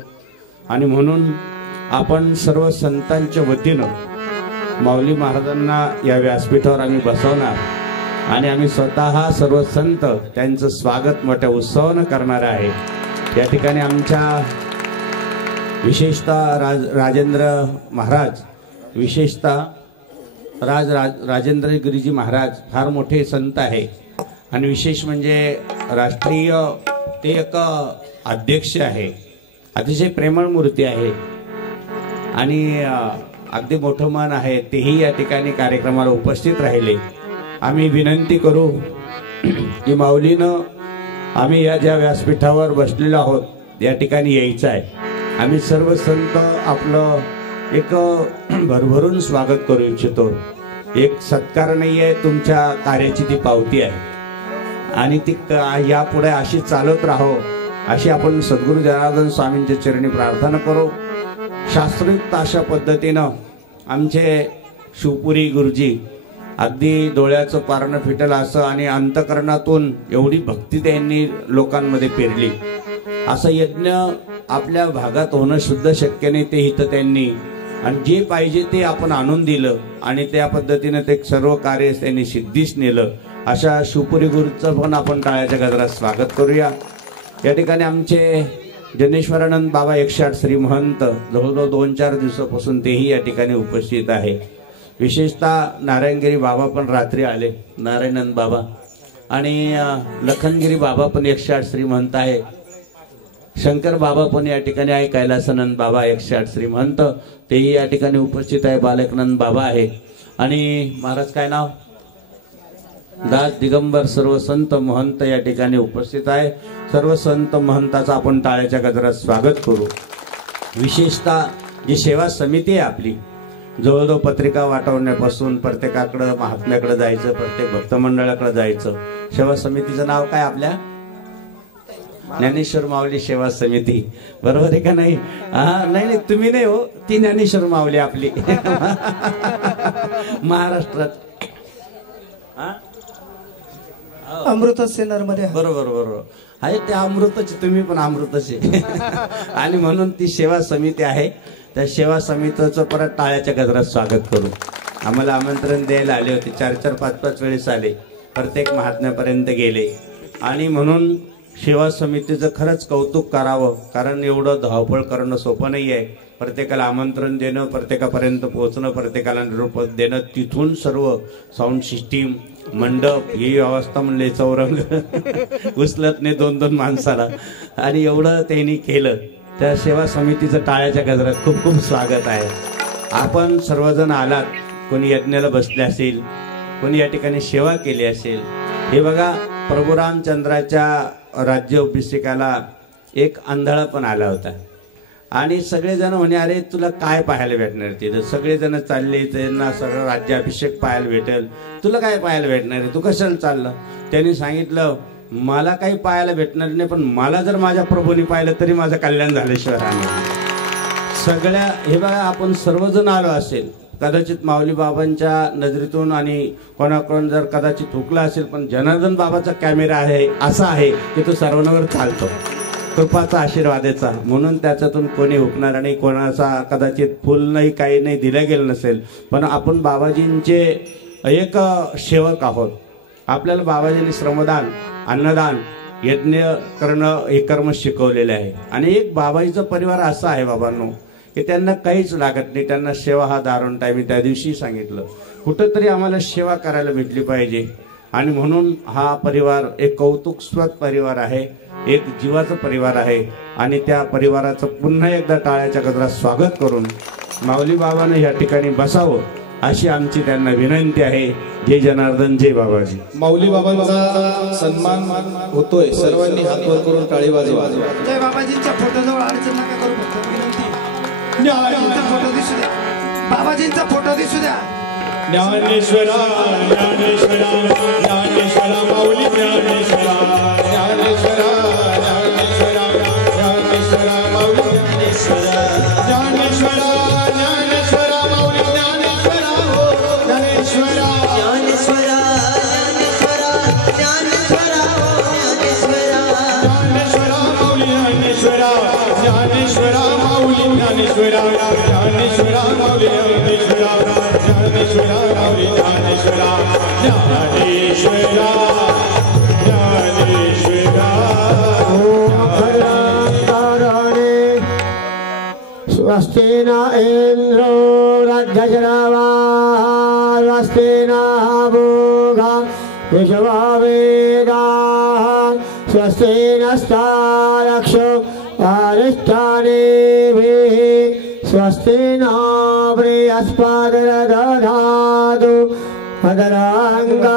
आणि म्हणून आपण सर्व संतांच्या वतीनं माऊली महाराजांना या व्यासपीठावर आम्ही बसवणार आणि आम्ही स्वतः सर्व संत त्यांचं स्वागत मोठ्या उत्सवानं करणार आहे. या ठिकाणी आमच्या विशेषतः राजेंद्र महाराज, विशेषतः राजेंद्रगिरीजी महाराज फार मोठे संत आहे आणि विशेष म्हणजे राष्ट्रीय ते एक अध्यक्ष आहे. अतिशय प्रेमळ मूर्ती आहे आणि अगदी मोठं मन आहे. तेही या ठिकाणी कार्यक्रमाला उपस्थित राहिले. आम्ही विनंती करू की माऊलीनं आम्ही या ज्या व्यासपीठावर बसलेलो आहोत या ठिकाणी यायचं आहे. आम्ही सर्व संत आपलं एक भरभरून स्वागत करू इच्छितो. एक सत्कार नाही आहे, तुमच्या कार्याची ती पावती आहे आणि ती यापुढे अशी चालत राहो अशी आपण सद्गुरू जनार्दन स्वामींच्या चरणी प्रार्थना करू. शास्त्रोक्त अशा पद्धतीनं आमचे शिवपुरी गुरुजी अगदी डोळ्याचं पारणं फिटलं असं आणि अंतकरणातून एवढी भक्ती त्यांनी लोकांमध्ये पेरली. असं यज्ञ आपल्या भागात होणं शुद्ध शक्य नाही. ते इथं त्यांनी आणि जे पाहिजे ते आपण आणून दिलं आणि त्या पद्धतीनं ते सर्व कार्य त्यांनी सिद्धीस नेलं. अशा शिवपुरी गुरुचं पण आपण टाळ्याच्या गजरात स्वागत करूया. या ठिकाणी आमचे जनेश्वरानंद बाबा 108 श्री महंत जवळजवळ 2-4 दिवसापासून तेही या ठिकाणी उपस्थित आहे. विशेषतः नारायणगिरी बाबा पण रात्री आले, नारायणनंद बाबा आणि लखनगिरी बाबा पण 108 श्री महंत आहे. शंकर बाबा पण या ठिकाणी आहे. कैलासानंद बाबा 108 श्री महंत तेही या ठिकाणी उपस्थित आहे. बालकनंद बाबा आहे आणि महाराज काय नाव दास दिगंबर सर्व संत महंत या ठिकाणी उपस्थित आहे. सर्व संत महंताचं आपण टाळ्याच्या गजरात स्वागत करू. विशेषतः जी सेवा समिती आहे आपली, जवळजवळ पत्रिका वाटवण्यापासून प्रत्येकाकडं महात्म्याकडे जायचं, प्रत्येक भक्त मंडळाकडे जायचं. सेवा समितीचं नाव काय आपल्या? ज्ञानेश्वर माऊली सेवा समिती. बरोबर आहे का नाही? हा, नाही तुम्ही नाही हो, ती ज्ञानेश्वर माऊली आपली महाराष्ट्रात. अमृतच नर्मदे. बरोबर बरोबर आहे, ते अमृतच, तुम्ही पण अमृतच आहे आणि म्हणून ती सेवा समिती आहे. त्या सेवा समितीचं परत टाळ्याच्या गजरात स्वागत करू. आम्हाला आमंत्रण द्यायला आले होते, 4-4, 5-5 वेळेस आले, प्रत्येक महात्म्यापर्यंत गेले. आणि म्हणून सेवा समितीचं खरंच कौतुक करावं, कारण एवढं धावपळ करणं सोपं नाही आहे. प्रत्येकाला आमंत्रण देणं, प्रत्येकापर्यंत पोहोचणं, प्रत्येकाला निरोप देणं, तिथून सर्व साऊंड सिस्टीम, मंडप, ही व्यवस्था म्हणले चौरंग उचलत नाही 2-2 माणसाला, आणि एवढं त्यांनी केलं. त्या सेवा समितीचं टाळ्याच्या गजरात खूप खूप स्वागत आहे. आपण सर्वजण आलात, कोणी यज्ञाला बसले असेल, कोणी या ठिकाणी सेवा केली असेल. हे बघा, प्रभू रामचंद्राच्या राज्याभिषेकाला एक आंधळा पण आला होता आणि सगळेजण म्हणे, अरे तुला काय पाहायला भेटणार तिथं? सगळेजण चालले, त्यांना सगळं राज्याभिषेक पाहायला भेटेल, तुला काय पाहायला भेटणार आहे, तू कशाला चाललं? त्यांनी सांगितलं, मला काही पाहायला भेटणार नाही, पण मला जर माझ्या प्रभूने पाहिलं तरी माझं कल्याण झाल्याशिवाय राहणार. सगळ्या, हे बघा, आपण सर्वजण आलो असेल, कदाचित माऊली बाबांच्या नजरेतून आणि कोणाकडून जर कदाचित हुकला असेल, पण जनार्दन बाबाचा कॅमेरा आहे, असा आहे की तो सर्वांवर चालतो, कृपाचा आशीर्वादाचा, म्हणून त्याच्यातून कोणी हुकणार आणि कोणाचा कदाचित फुल नाही, काही नाही दिलं गेलं नसेल, पण आपण बाबाजींचे एक सेवक आहोत. आपल्याला बाबाजींनी श्रमदान, अन्नदान, यज्ञ करणं हे कर्म शिकवलेले आहे. आणि एक बाबाजीचा परिवार असा आहे बाबांनो की त्यांना काहीच लागत नाही, त्यांना सेवा हा दारुण टाईम. त्या दिवशी सांगितलं, कुठंतरी आम्हाला सेवा करायला भेटली पाहिजे, आणि म्हणून हा परिवार एक कौतुकस्पद परिवार आहे, एक जीवाचा परिवार आहे. आणि त्या परिवाराचं पुन्हा एकदा टाळ्याच्या गजरात स्वागत करून माऊली बाबाने या ठिकाणी बसावं अशी आमची त्यांना विनंती आहे. जय जनार्दन, जय बाबाजी. माऊली बाबांचा सन्मान होतोय, सर्वांनी हात वर करून टाळी वाजवा. जय बाबाजींच्या फोटोजवळ अडचण नका करू, फक्त विनंती. फोटो दिसू द्या, बाबाजींचा फोटो दिसू द्या. ज्ञानेश्वरा ज्ञानेश्वरा ज्ञानेश्वरा माऊली ज्ञानेश्वरा ज्ञानेश्वरा ज्ञानेश्वरा ज्ञानेश्वरा माऊली ज्ञानेश्वरा ज्ञानेश्वरा ज्ञानेश्वरा माऊली ज्ञानेश्वरा हो ज्ञानेश्वरा ज्ञानेश्वरा ज्ञानेश्वरा ज्ञानेश्वरा हो ज्ञानेश्वरा ज्ञानेश्वरा माऊली ज्ञानेश्वरा ज्ञानेश्वरा माऊली ज्ञानेश्वरा ज्ञानेश्वरा माऊली ज्ञानेश्वरा ज्ञानेश्वरा माऊली ज्ञानेश्वरा ज्ञानेश्वरा ज्ञानेश्वरा. स्वस्ति न इंद्रो राज्यजरावा स्वस्ति न भोगा विश्ववेदा स्वस्ति नस्तारक्षो अरिष्टानेभिः स्वस्ति न बृहस्पतिर्दधातु भद्राङ्गराणेभिः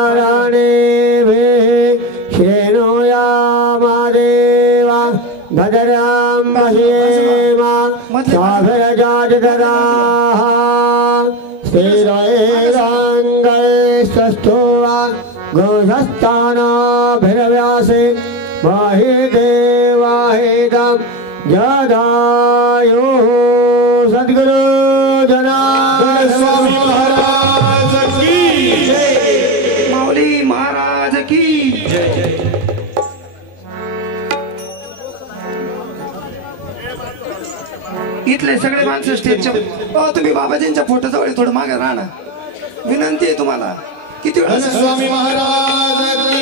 श्रेणुयामदेवा भद्रां पश्येम स्वाभिरजाजदराः स्थिरैरङ्गैस्तस्थो वा गोधस्थानाभिरव्यासे महि देवाहितं जदायुः सद्गुरु जनार्दन स्वामी महाराज की जय. माऊली महाराज की जय जय. इथले सगळे माणसं स्टेजच्या, तुम्ही बाबाजींच्या फोटोजवळ थोडं मागे राहा ना, विनंती आहे तुम्हाला. किती वेळा स्वामी महाराज की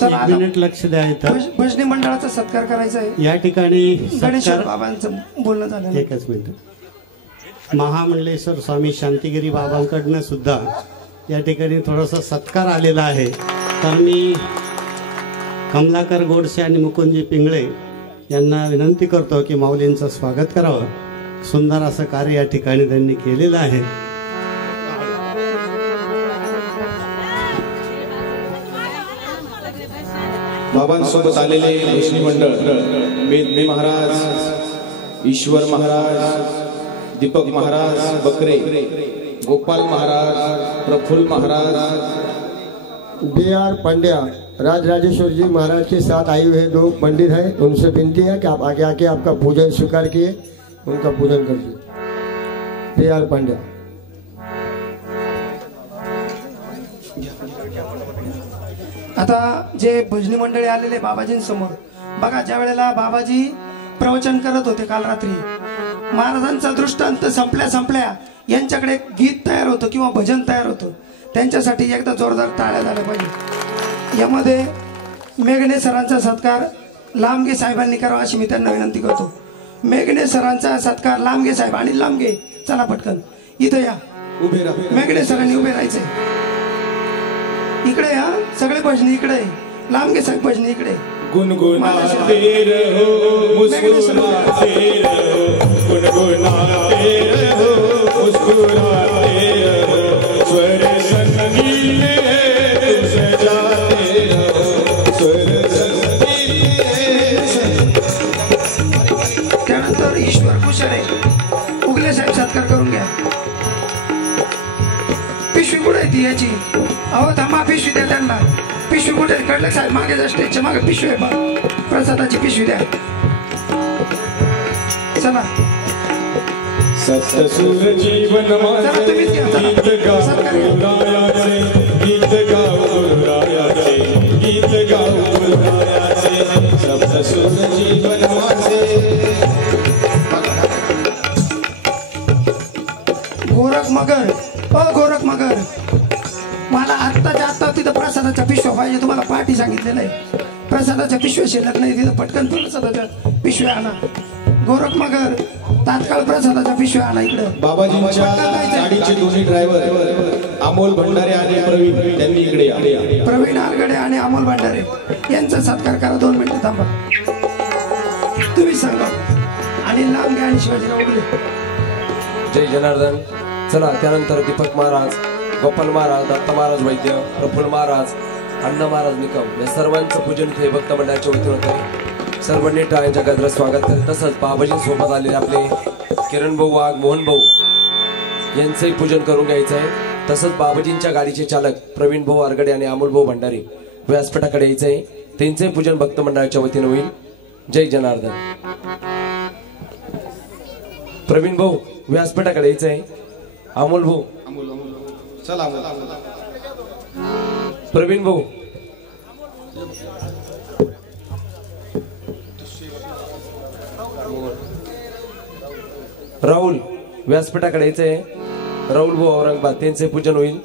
चला, एक मिनिट लक्ष द्या. इथं भजनी मंडळाचा सत्कार करायचा आहे. या ठिकाणी गणेश्वर बाबांचं बोलणं झालं. एकच मिनिट. महामंडलेश्वर स्वामी शांतिगिरी बाबांकडनं सुद्धा या ठिकाणी थोडासा सत्कार आलेला आहे. तर मी कमलाकर गोडसे आणि मुकुंदजी पिंगळे यांना विनंती करतो की माऊलींचं स्वागत करावं. सुंदर असं कार्य या ठिकाणी त्यांनी केलेलं आहे. बाबांसोबत आलेले भजनी मंडळ मेदने महाराज, ईश्वर महाराज, दीपक महाराज बकरे, गोपाल महाराज, प्रफुल्ल महाराज, B.R. पांड्या, राजराजेश्वर जी महाराज के साथ आए हुए दो पंडित हैं, उनसे विनती है कि आप आगे आके आपका पूजन स्वीकार किए, उनका पूजन करिए। B.R. पांड्या। आता जे भजनी मंडळी आलेले बाबाजींसमोर बघा, ज्या वेळेला बाबाजी प्रवचन करत होते काल रात्री, महाराजांचा दृष्टांत संपल्या यांच्याकडे गीत तयार होतं किंवा भजन तयार होतं, त्यांच्यासाठी एकदा जोरदार टाळ्या झाल्या पाहिजे। यामध्ये मेघने सरांचा सत्कार लांबगे साहेबांनी करावा अशी मी त्यांना विनंती करतो। मेघने सरांचा सत्कार लांबगे साहेब आणि लांबगे, चला पटकन इथं या, उभे राहा। मेघने सरांनी उभे राहायचे, इकडे या सगळे भजनी इकडे, लांबगे साहेब भजनी इकडे। गुनगुनाते रहो मुस्कुराते रहो, गुनगुनाते रहो मुस्कुराते रहो, स्वर संगीत में तुम सजाते रहो, स्वर संगीत में। त्यानंतर ईश्वर कुशळे, उगले साहेब सत्कार करून घ्या। पिशवी कुठे ती याची? अहो थांबा, पिशवी द्या त्यांना। पिशवी कुठे? कडले साहेब मागे जा, स्टेजच्या मागे पिशवी आहे बा, प्रसादाची पिशवी द्या। चला सत्सुर जीवन माझे गीत गाऊ गुरुरायाचे, गीत गाऊ गुरुरायाचे, गीत गाऊ गुरुरायाचे, सत्सुर जीवन माझे। गोरख मगर, गोरख मगर, मला आत्ताच्या आत्ता तिथं प्रसादाच्या पिशव्या पाहिजे, तुम्हाला पाठी सांगितलेलं आहे। प्रसादाच्या पिशव्या शिल्लक नाही तिथं, पटकन प्रसादाच्या पिशव्या आणा। गोरख मगर, तात्काळ प्रसादाच्या पिशव्या आणा इकडं। बाबाजींच्या गाडीचे दोन्ही ड्रायव्हर अमोल भंडारे आणि प्रवीण, त्यांनी इकडे या। प्रवीण आरगडे आणि अमोल भंडारे यांचा सत्कार करा। 2 मिनिटं थांबा, तुम्ही सांगा। आणि लांबगे आणि शिवाजीराव उगले। जय जनार्दन। चला त्यानंतर दीपक महाराज, गोपाल महाराज, दत्त महाराज वैद्य, प्रफुल्ल महाराज, अण्णा महाराज निकम या सर्वांचं पूजन इथे भक्त मंडळाच्या वतीने होत आहे। सर्वांनी टाळ्यांच्या गजरात स्वागत करेल। तसंच बाबाजींसोबत आलेले आपले किरण भाऊ वाघ, मोहन भाऊ यांचंही पूजन करून घ्यायचं आहे। तसंच बाबाजींच्या गाडीचे चालक प्रवीण भाऊ आरगडे आणि अमोल भाऊ भंडारी व्यासपीठाकडे यायचं आहे, त्यांचंही पूजन भक्त मंडळाच्या वतीने होईल। जय जनार्दन। प्रवीण भाऊ व्यासपीठाकडे यायचं आहे, अमोल भाऊ चला प्रवीण भाऊ, राहुल व्यासपीठाकडे यायचंय, राहुल भाऊ औरंगाबाद त्यांचे पूजन होईल।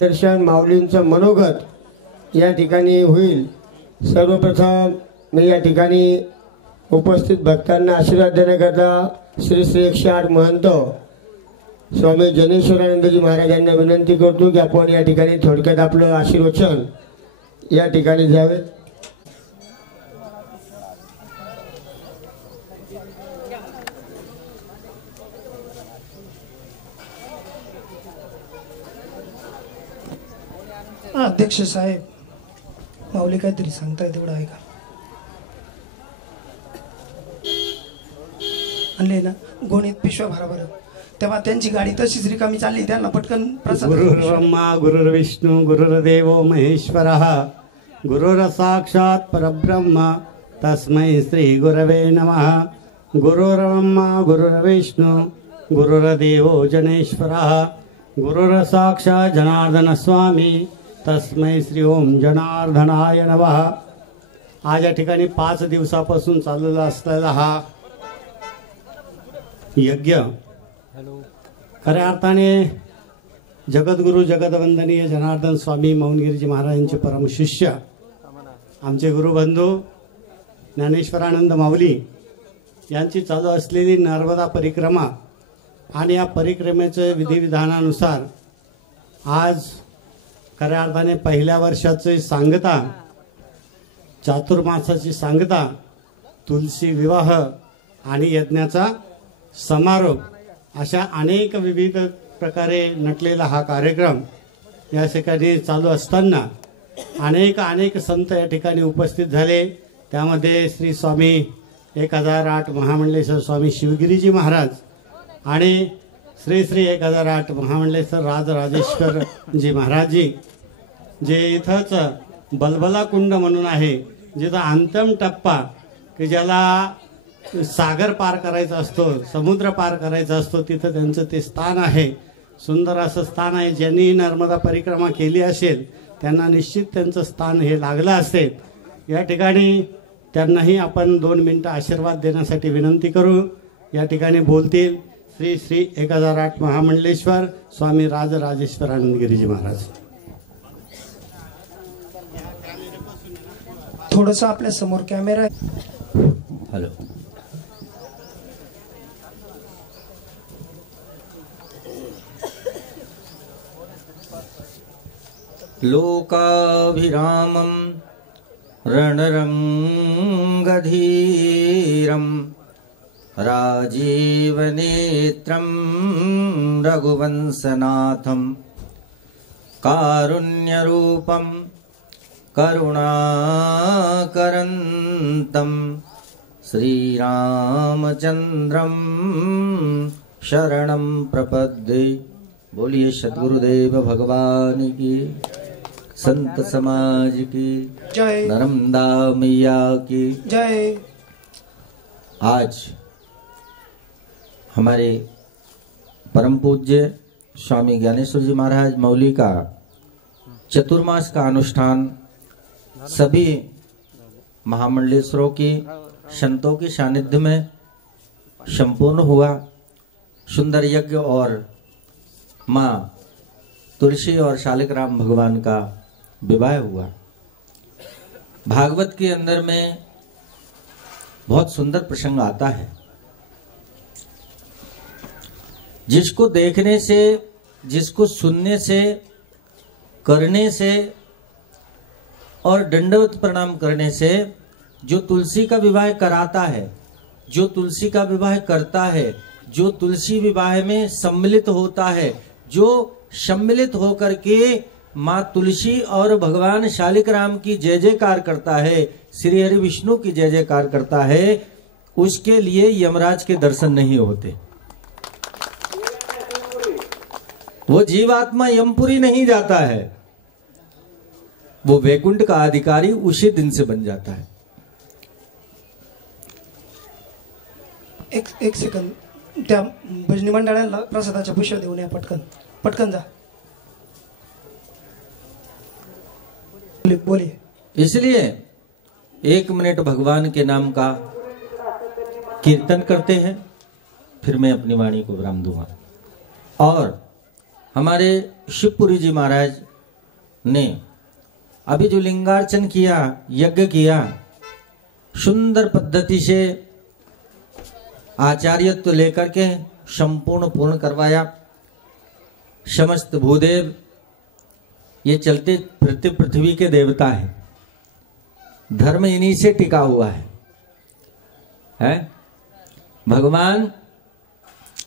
दर्शन माऊलींचं मनोगत या ठिकाणी होईल। सर्वप्रथम मी या ठिकाणी उपस्थित भक्तांना आशीर्वाद देण्याकरता श्री श्री 108 महंत स्वामी जनेश्वरानंदजी महाराजांना विनंती करतो की आपण या ठिकाणी थोडक्यात आपलं आशीर्वचन या ठिकाणी द्यावे। अध्यक्ष साहेब, माऊली काहीतरी सांगताय तेवढं ऐका। आणले ना गोणीत पिशव्या भराभर, तेव्हा त्यांची गाडी तशीच रिकामी चालली, त्यांना पटकन प्रसाद। गुरुर्ब्रह्मा गुरुर्विष्णू गुरुर्देवो महेश्वरः, गुरुर साक्षात परब्रह्म तस्मै श्री गुरवे नमः। गुरुर्ब्रह्मा गुरुर्विष्णू गुरुर्देवो जनेश्वरः, गुरुर साक्षात जनार्दन स्वामी तस्मै श्री ओम जनार्दनाय नमः। आज या ठिकाणी 5 दिवसापासून चाललेला असलेला हा यज्ञ खऱ्या अर्थाने जगद्गुरु जगदवंदनीय जनार्दन स्वामी मौनगिरीजी महाराजांचे परमशिष्य आमचे गुरुबंधू ज्ञानेश्वरानंद माऊली यांची चालू असलेली नर्मदा परिक्रमा आणि या परिक्रमेचे विधिविधानानुसार आज खऱ्या अर्थाने पहिल्या वर्षाची सांगता, चातुर्मासाची सांगता, तुलसी विवाह आणि यज्ञाचा समारोप अशा अनेक विविध प्रकारे नटलेला हा कार्यक्रम या ठिकाणी चालू असताना अनेक संत या ठिकाणी उपस्थित झाले. त्यामध्ये श्री स्वामी 1008 महामंडलेश्वर स्वामी शिवगिरीजी महाराज आणि श्री 1008 महामंडलेश्वर राजराजेश्वर जी महाराजजी, जे इथंच बलबला कुंड म्हणून आहे, जिथं अंतिम टप्पा की ज्याला सागर पार करायचा असतो, समुद्र पार करायचा असतो, तिथं त्यांचं ते स्थान आहे. सुंदर असं स्थान आहे. ज्यांनी नर्मदा परिक्रमा केली असेल त्यांना निश्चित त्यांचं स्थान हे लागलं असेल. या ठिकाणी त्यांनाही आपण 2 मिनिटं आशीर्वाद देण्यासाठी विनंती करू. या ठिकाणी बोलतील श्री 1008 महामंडलेश्वर स्वामी राजराजेश्वर आनंदगिरीजी महाराज. थोडस आपल्या समोर कॅमेरा आहे. हॅलो. लोकाभिरामं रणरंगधीरं राजीवनेत्रं रघुवंशनाथं कारुण्यरूपं करुणाकरन्तं श्रीरामचन्द्रं शरणं प्रपद्ये. बोलिए सद्गुरुदेव भगवान की, संत समाज की जय, नर्मदा मैया की जय. आज हमारे परम पूज्य स्वामी ज्ञानेश्वर जी महाराज मौली का चतुर्मास का अनुष्ठान सभी महामंडलेश्वरों की संतों के सानिध्य में संपूर्ण हुआ. सुंदर यज्ञ और माँ तुलसी और शालिग्राम भगवान का विवाह हुआ. भागवत के अंदर में बहुत सुंदर प्रसंग आता है, जिसको देखने से, जिसको सुनने से, करने से और दंडवत प्रणाम करने से जो तुलसी का विवाह कराता है, जो तुलसी का विवाह करता है, जो तुलसी विवाह में सम्मिलित होता है, जो सम्मिलित होकर के माँ तुलसी और भगवान शालिग्राम की जय जयकार करता है, श्री हरि विष्णु की जय जयकार करता है, उसके लिए यमराज के दर्शन नहीं होते. वो जीवात्मा यमपुरी नहीं जाता है, वो वैकुंठ का अधिकारी उसी दिन से बन जाता है. एक सेकंद, त्या भजनी मंडळाला प्रसादाच्या पुष्प देऊन या. पटकन जा. बोलिए. इसलिए 1 मिनट भगवान के नाम का कीर्तन करते हैं, फिर मैं अपनी वाणी को विराम दूंगा. और हमारे शिवपुरी जी महाराज ने अभी जो लिंगार्चन किया, यज्ञ किया, सुंदर पद्धति से आचार्यत्व लेकर के संपूर्ण पूर्ण करवाया. समस्त भूदेव ये चलते फिरते पृथ्वी के देवता है. धर्म इन्हीं से टिका हुआ है? भगवान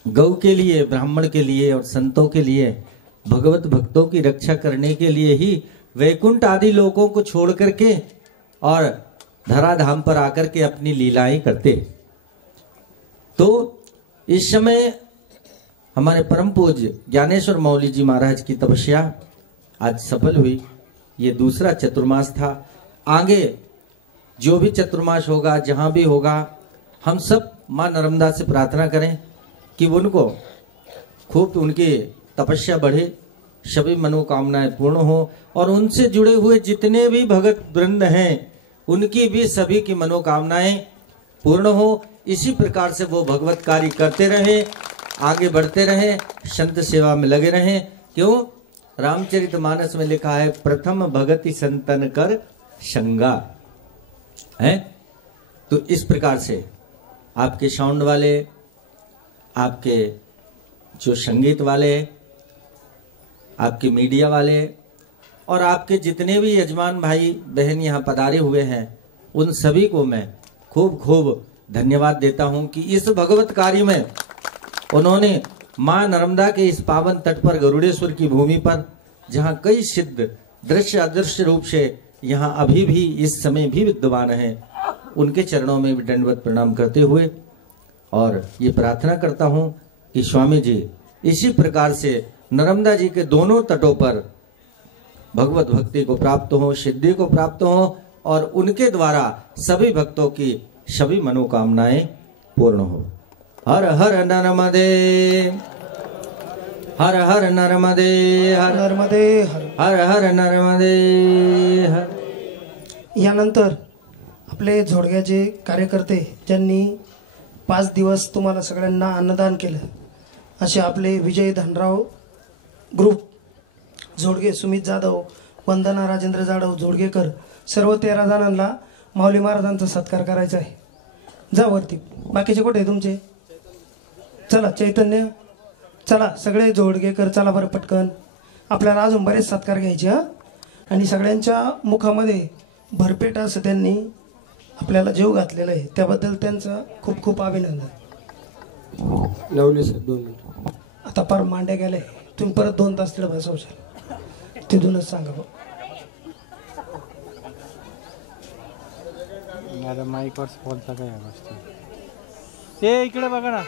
गौ के लिए, ब्राह्मण के लिए और संतों के लिए, भगवत भक्तों की रक्षा करने के लिए ही वैकुंठ आदि लोकों को छोड़ करके और धराधाम पर आकर के अपनी लीलाएं करते. तो इस समय हमारे परम पूज्य ज्ञानेश्वर मौली जी महाराज की तपस्या आज सफल हुई. ये दूसरा चतुर्मास था. आगे जो भी चतुर्मास होगा, जहां भी होगा, हम सब माँ नर्मदा से प्रार्थना करें कि उनको खूब उनकी तपस्या बढ़े, सभी मनोकामनाएं पूर्ण हो और उनसे जुड़े हुए जितने भी भगत वृंद हैं उनकी भी सभी की मनोकामनाएं पूर्ण हो. इसी प्रकार से वो भगवत कार्य करते रहे, आगे बढ़ते रहे, संत सेवा में लगे रहे. क्यों? रामचरितमानस में लिखा है, प्रथम भगति संतन कर संगा है. तो इस प्रकार से आपके साउंड वाले, आपके जो संगीत वाले, आपके मीडिया वाले और आपके जितने भी यजमान भाई बहन यहाँ पधारे हुए हैं, उन सभी को मैं खूब खूब धन्यवाद देता हूं कि इस भगवत कार्य में उन्होंने मां नर्मदा के इस पावन तट पर, गरुड़ेश्वर की भूमि पर, जहां कई सिद्ध दृश्य अदृश्य रूप से यहाँ अभी भी इस समय भी विद्यमान हैं, उनके चरणों में दंडवत प्रणाम करते हुए और ये प्रार्थना करता हूं कि स्वामी जी इसी प्रकार से नर्मदा जी के दोनों तटों पर भगवत भक्ति को प्राप्त हो, सिद्धि को प्राप्त हो और उनके द्वारा सभी भक्तों की सभी मनोकामनाएं पूर्ण हो। हर हर नर्मदे, हर हर नर्मदे, हर नर्मदे, हर हर नर्मदे हर। यानंतर आपले झोडग्याचे कार्यकर्ते ज्यांनी 5 दिवस तुम्हाला सगळ्यांना अन्नदान केलं, असे आपले विजय धनराव ग्रुप झोडगे, सुमित जाधव, वंदना राजेंद्र जाधव, झोडगेकर, सर्व 13 जणांना माऊली महाराजांचा सत्कार करायचा आहे। जा वरती। बाकीचे कुठे आहे तुमचे? चला चैतन्य, चला सगळे झोडगेकर, चला बरं पटकन, आपल्याला अजून बरेच सत्कार घ्यायचे हा। आणि सगळ्यांच्या मुखामध्ये भरपेट असं त्यांनी आपल्याला जीव घातलेला आहे, त्याबद्दल त्यांचं खूप खूप अभिनंदन। लावले सर 2 मिनिट। आता पार मांड्या गेले, तुम्ही परत 2 तास तिला बसवशाल, तिथूनच सांगा भाऊ। माझ्या माईकवर बोलता काय गोष्टी ते इकडे बघा ना,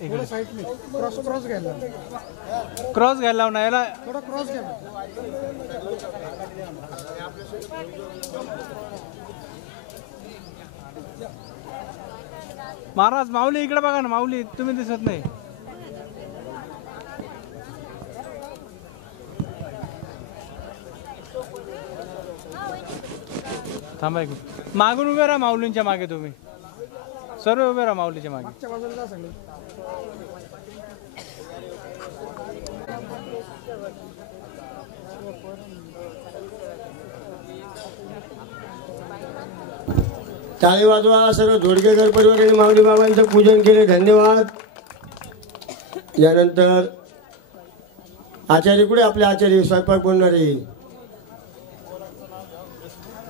इकडे साईडने क्रॉस घ्यायला, क्रॉस घ्यायला लावून याला थोडा क्रॉस घ्या। महाराज माऊली इकडे बघा ना, माऊली तुम्ही दिसत नाही। थांबा एक मागून उभे राहा, माऊलींच्या मागे तुम्ही सर्व उभे राहा, माऊलीच्या मागे। टाळी वाजवा सर्व झोडगेकर परिवाराने माऊली बाबांचं पूजन केले, धन्यवाद। यानंतर आचार्य कुठे? आपले आचार्य स्वयंपाक बोलणारे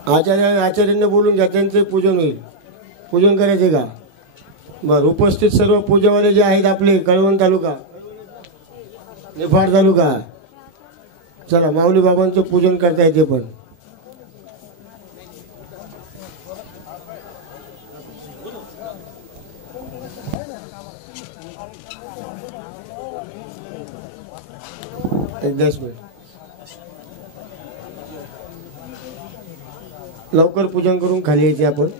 आचार्यांना बोलून घ्या, त्यांचे पूजन होईल। पूजन करायचे का? बरं, उपस्थित सर्व पूजावाले जे आहेत आपले कळवण तालुका, निफाड तालुका, चला माऊली बाबांचं पूजन करता येते पण। एक 10 मिनिट लवकर पूजन करून खाली यायचे आपण।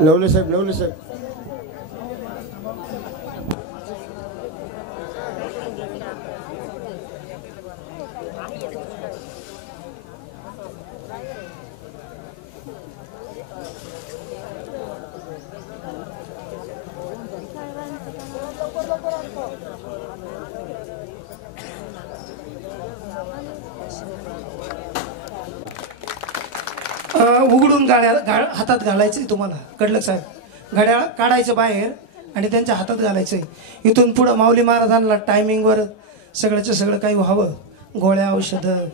नवले साहेब, नवले साहेब, उघडून हातात घालायचंय तुम्हाला कडलक साहेब, घड्याळ काढायचं बाहेर आणि त्यांच्या हातात घालायचंय। इथून पुढं माऊली महाराजांना टायमिंगवर सगळ्याचं सगळं काही व्हावं, गोळ्या औषधं,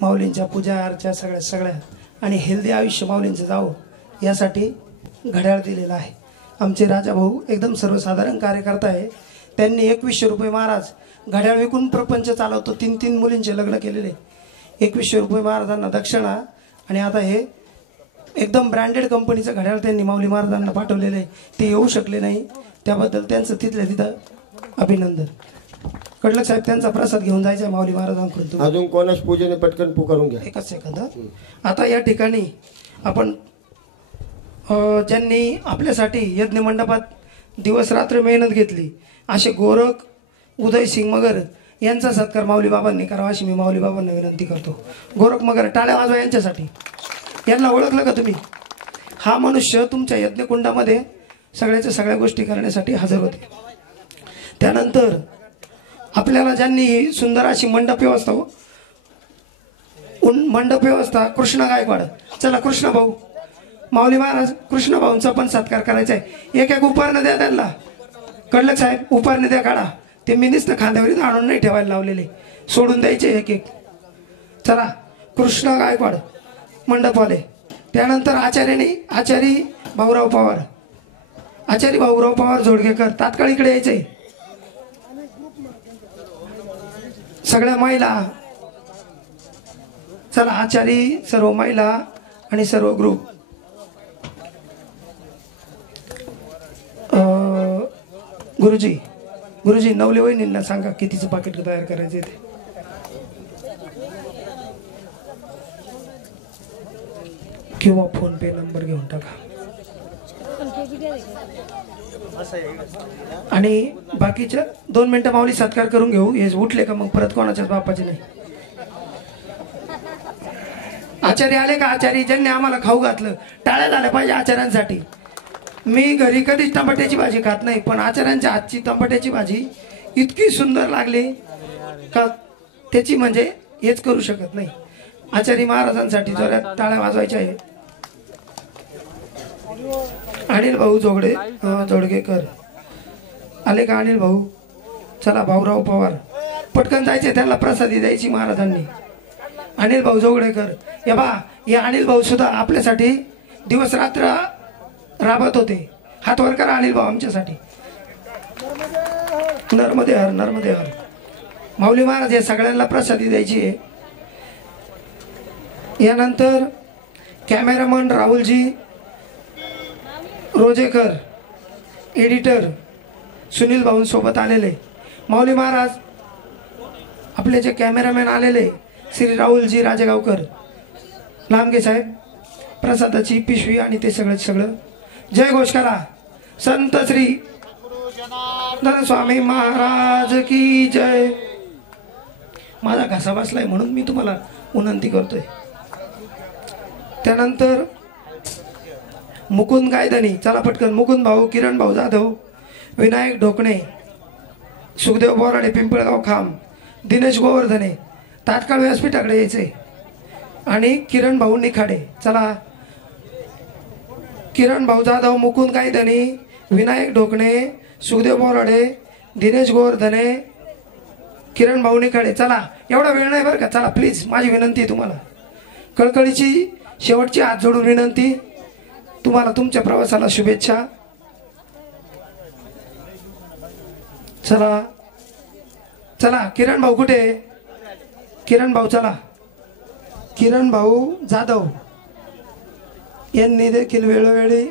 माऊलींच्या पूजा अर्चा सगळ्या आणि हेल्दी आयुष्य माऊलींचं जावं यासाठी घड्याळ दिलेलं आहे। आमचे राजा भाऊ एकदम सर्वसाधारण कार्यकर्ता आहे, त्यांनी 2100 रुपये महाराज घड्याळ विकून प्रपंच चालवतो, 3 मुलींचे लग्न केलेले, 2100 रुपये महाराजांना दक्षिणा। आणि आता हे एकदम ब्रँडेड कंपनीचं घड्याळ त्यांनी माऊली महाराजांना पाठवलेलं आहे, ते येऊ शकले नाही, त्याबद्दल त्यांचं तिथल्या तिथं अभिनंदन। कडलक साहेब त्यांचा प्रसाद घेऊन जायचा माऊली महाराजांकडून. अजून कोणाच पूजेने पटकन पुकारून घ्या. एकच सेकंद. आता या ठिकाणी आपण ज्यांनी आपल्यासाठी यज्ञ मंडपात दिवस रात्र मेहनत घेतली असे गोरख उदय सिंग मगर यांचा सत्कार माऊली बाबांनी करावा अशी मी माऊली बाबांना विनंती करतो. गोरख मगर टाळ्या वाजवा यांच्यासाठी. यांना ओळखलं का तुम्ही? हा मनुष्य तुमच्या यज्ञकुंडामध्ये सगळ्याच्या सगळ्या गोष्टी करण्यासाठी हजर होते. त्यानंतर आपल्याला ज्यांनी सुंदर अशी मंडप व्यवस्था मंडप व्यवस्था कृष्ण गायकवाड. चला कृष्ण भाऊ माऊली महाराज कृष्ण भाऊंचा पण सत्कार करायचा आहे. एक एक उपहार द्या त्यांना. कडलक साहेब उपहार द्या काढा. ते मी नुसतं खांद्यावरीच आणून नाही ठेवायला लावलेले, सोडून द्यायचे एक एक. चला कृष्ण गायकवाड मंडपवाले. त्यानंतर आचार्य भाऊराव पवार. आचार्य भाऊराव पवार जोडगेकर तात्काळ इकडे यायचे. सगळ्या महिला. चला आचारी सर्व महिला आणि सर्व ग्रुप. गुरुजी नवले वहिनींना सांगा कितीचं पाकिट तयार करायचे ते. किंवा फोन पे नंबर घेऊन टाका. आणि बाकीच्या 2 मिनिटं माऊली सत्कार करून घेऊ. हे उठले का मग परत कोणाच्याच बापाचे नाही. आचार्य आले का? आचार्य ज्यांनी आम्हाला खाऊ घातलं टाळ्या झाल्या पाहिजे आचार्यांसाठी. मी घरी कधीच टमाट्याची भाजी खात नाही, पण आचार्यांच्या हातची टमाट्याची भाजी इतकी सुंदर लागली का त्याची म्हणजे हेच करू शकत नाही. आचार्य महाराजांसाठी जोरात टाळ्या वाजवायच्या आहे. अनिल भाऊ जोडगेकर आले का? अनिल भाऊ. चला भाऊराव पवार पटकन जायचे, त्यांना प्रसादी द्यायची महाराजांनी. अनिल भाऊ जोगडेकर. या बा हे अनिल भाऊ सुद्धा आपल्यासाठी दिवस रात्र राबत होते. हात वर करा अनिल भाऊ आमच्यासाठी. नर्मदे हर नर्मदे हर. माऊली महाराज हे सगळ्यांना प्रसादी द्यायची आहे. यानंतर कॅमेरामन राहुलजी रोजेकर, एडिटर सुनील भाऊंसोबत आलेले. माऊली महाराज आपले जे कॅमेरामॅन आलेले श्री राहुलजी राजेगावकर, लांबगे साहेब प्रसादाची पिशवी आणि ते सगळं. जय घोष करा. संत श्री स्वामी महाराज की जय. माझा घसा बसलाय म्हणून मी तुम्हाला विनंती करतोय. त्यानंतर मुकुंद गायधनी. चला पटकन. मुकुंद भाऊ, किरण भाऊ जाधव, विनायक ढोकणे, सुखदेव बोराडे पिंपळगाव खांब, दिनेश गोवर्धने तात्काळ व्यासपीठाकडे यायचे. आणि किरण भाऊ निखाडे. चला किरण भाऊ जाधव, मुकुंद गायधनी, विनायक ढोकणे, सुखदेव बोराडे, दिनेश गोवर्धने, किरण भाऊ निखाडे. चला एवढा वेळ नाही बरं का. चला प्लीज माझी विनंती आहे तुम्हाला. कळकळीची शेवटची हात जोडून विनंती. तुम्हाला तुमच्या प्रवासाला शुभेच्छा. चला चला. किरण भाऊ कुठे? किरण भाऊ चला. किरण भाऊ जाधव यांनी देखील वेळोवेळी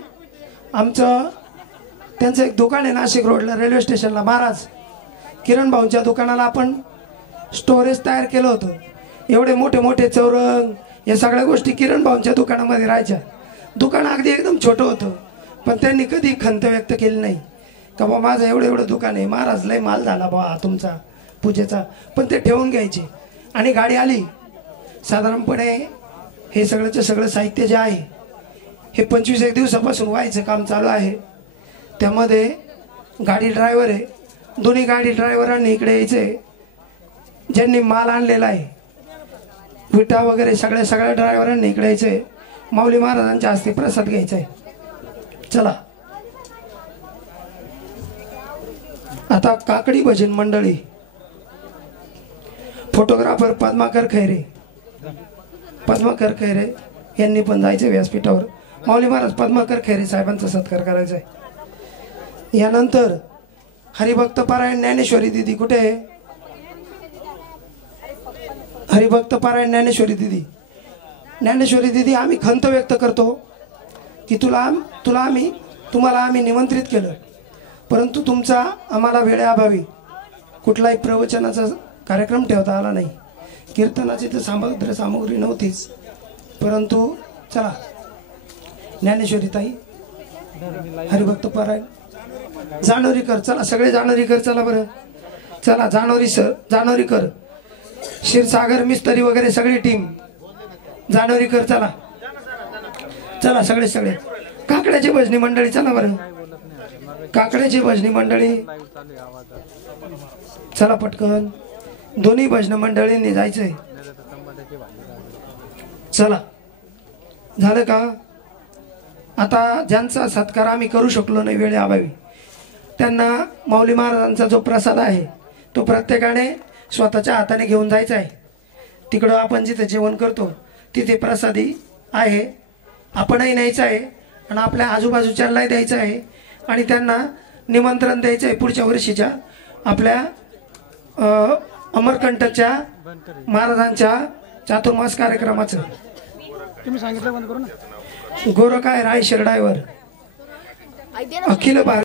त्यांचं एक दुकान आहे नाशिक रोडला रेल्वे स्टेशनला. महाराज किरण भाऊंच्या दुकानाला आपण स्टोरेज तयार केलं होतं. एवढे मोठे मोठे चौरंग या सगळ्या गोष्टी किरण भाऊंच्या दुकानामध्ये राहायच्या. दुकान अगदी एकदम छोटं होतं, पण त्यांनी कधी खंत व्यक्त केली नाही का बा माझं एवढं दुकान आहे, महाराज लय माल झाला बा तुमचा पूजेचा. पण ते ठेवून घ्यायचे. आणि गाडी आली साधारणपणे हे सगळं साहित्य जे आहे हे 25-1 दिवसापासून व्हायचं काम चालू आहे. त्यामध्ये गाडी ड्रायव्हर आहे. दोन्ही गाडी ड्रायव्हरांनी इकडे यायचे. ज्यांनी माल आणलेला आहे विटा वगैरे सगळ्या ड्रायव्हरांनी इकडे यायचे. माऊली महाराजांच्या हस्ते प्रसाद घ्यायचा आहे. चला आता काकडी भजन मंडळी. फोटोग्राफर पद्माकर खैरे यांनी पण जायचे व्यासपीठावर. माऊली महाराज पद्माकर खैरे साहेबांचा सत्कार करायचा आहे. यानंतर हरिभक्त पारायण ज्ञानेश्वरी दिदी कुठे आहे? हरिभक्त पारायण ज्ञानेश्वरी दिदी आम्ही खंत व्यक्त करतो की तुम्हाला आम्ही निमंत्रित केलं, परंतु तुमचा आम्हाला वेळेअभावी कुठलाही प्रवचनाचा कार्यक्रम ठेवता आला नाही. कीर्तनाची तर सामग्री नव्हतीच, परंतु चला ज्ञानेश्वरी ताई, हरिभक्त पारायण, जानोरी कर, चला सगळे जानोरी कर, चला बरं, चला जानोरी कर, क्षीरसागर मिस्त्री वगैरे सगळी टीम जानोरी कर, चला चला सगळे काकड्याची भजनी मंडळी, चला बरं काकड्याची भजनी मंडळी, चला पटकन, दोन्ही भजन मंडळींनी जायचंय. चला झालं का? आता ज्यांचा सत्कार आम्ही करू शकलो नाही वेळेअभावी, त्यांना माऊली महाराजांचा जो प्रसाद आहे तो प्रत्येकाने स्वतःच्या हाताने घेऊन जायचा आहे. तिकडं आपण जिथे जेवण करतो तिथे प्रसादी आहे, आपणही न्यायचं आहे आणि आपल्या आजूबाजूच्यालाही द्यायचं आहे आणि त्यांना निमंत्रण द्यायचं आहे पुढच्या वर्षीच्या आपल्या अमरकंटकच्या महाराजांच्या चातुर्मास कार्यक्रमाचं. तुम्ही सांगितलं बंद करू ना. गोरखाय राय शिरडायवर अखिल भारत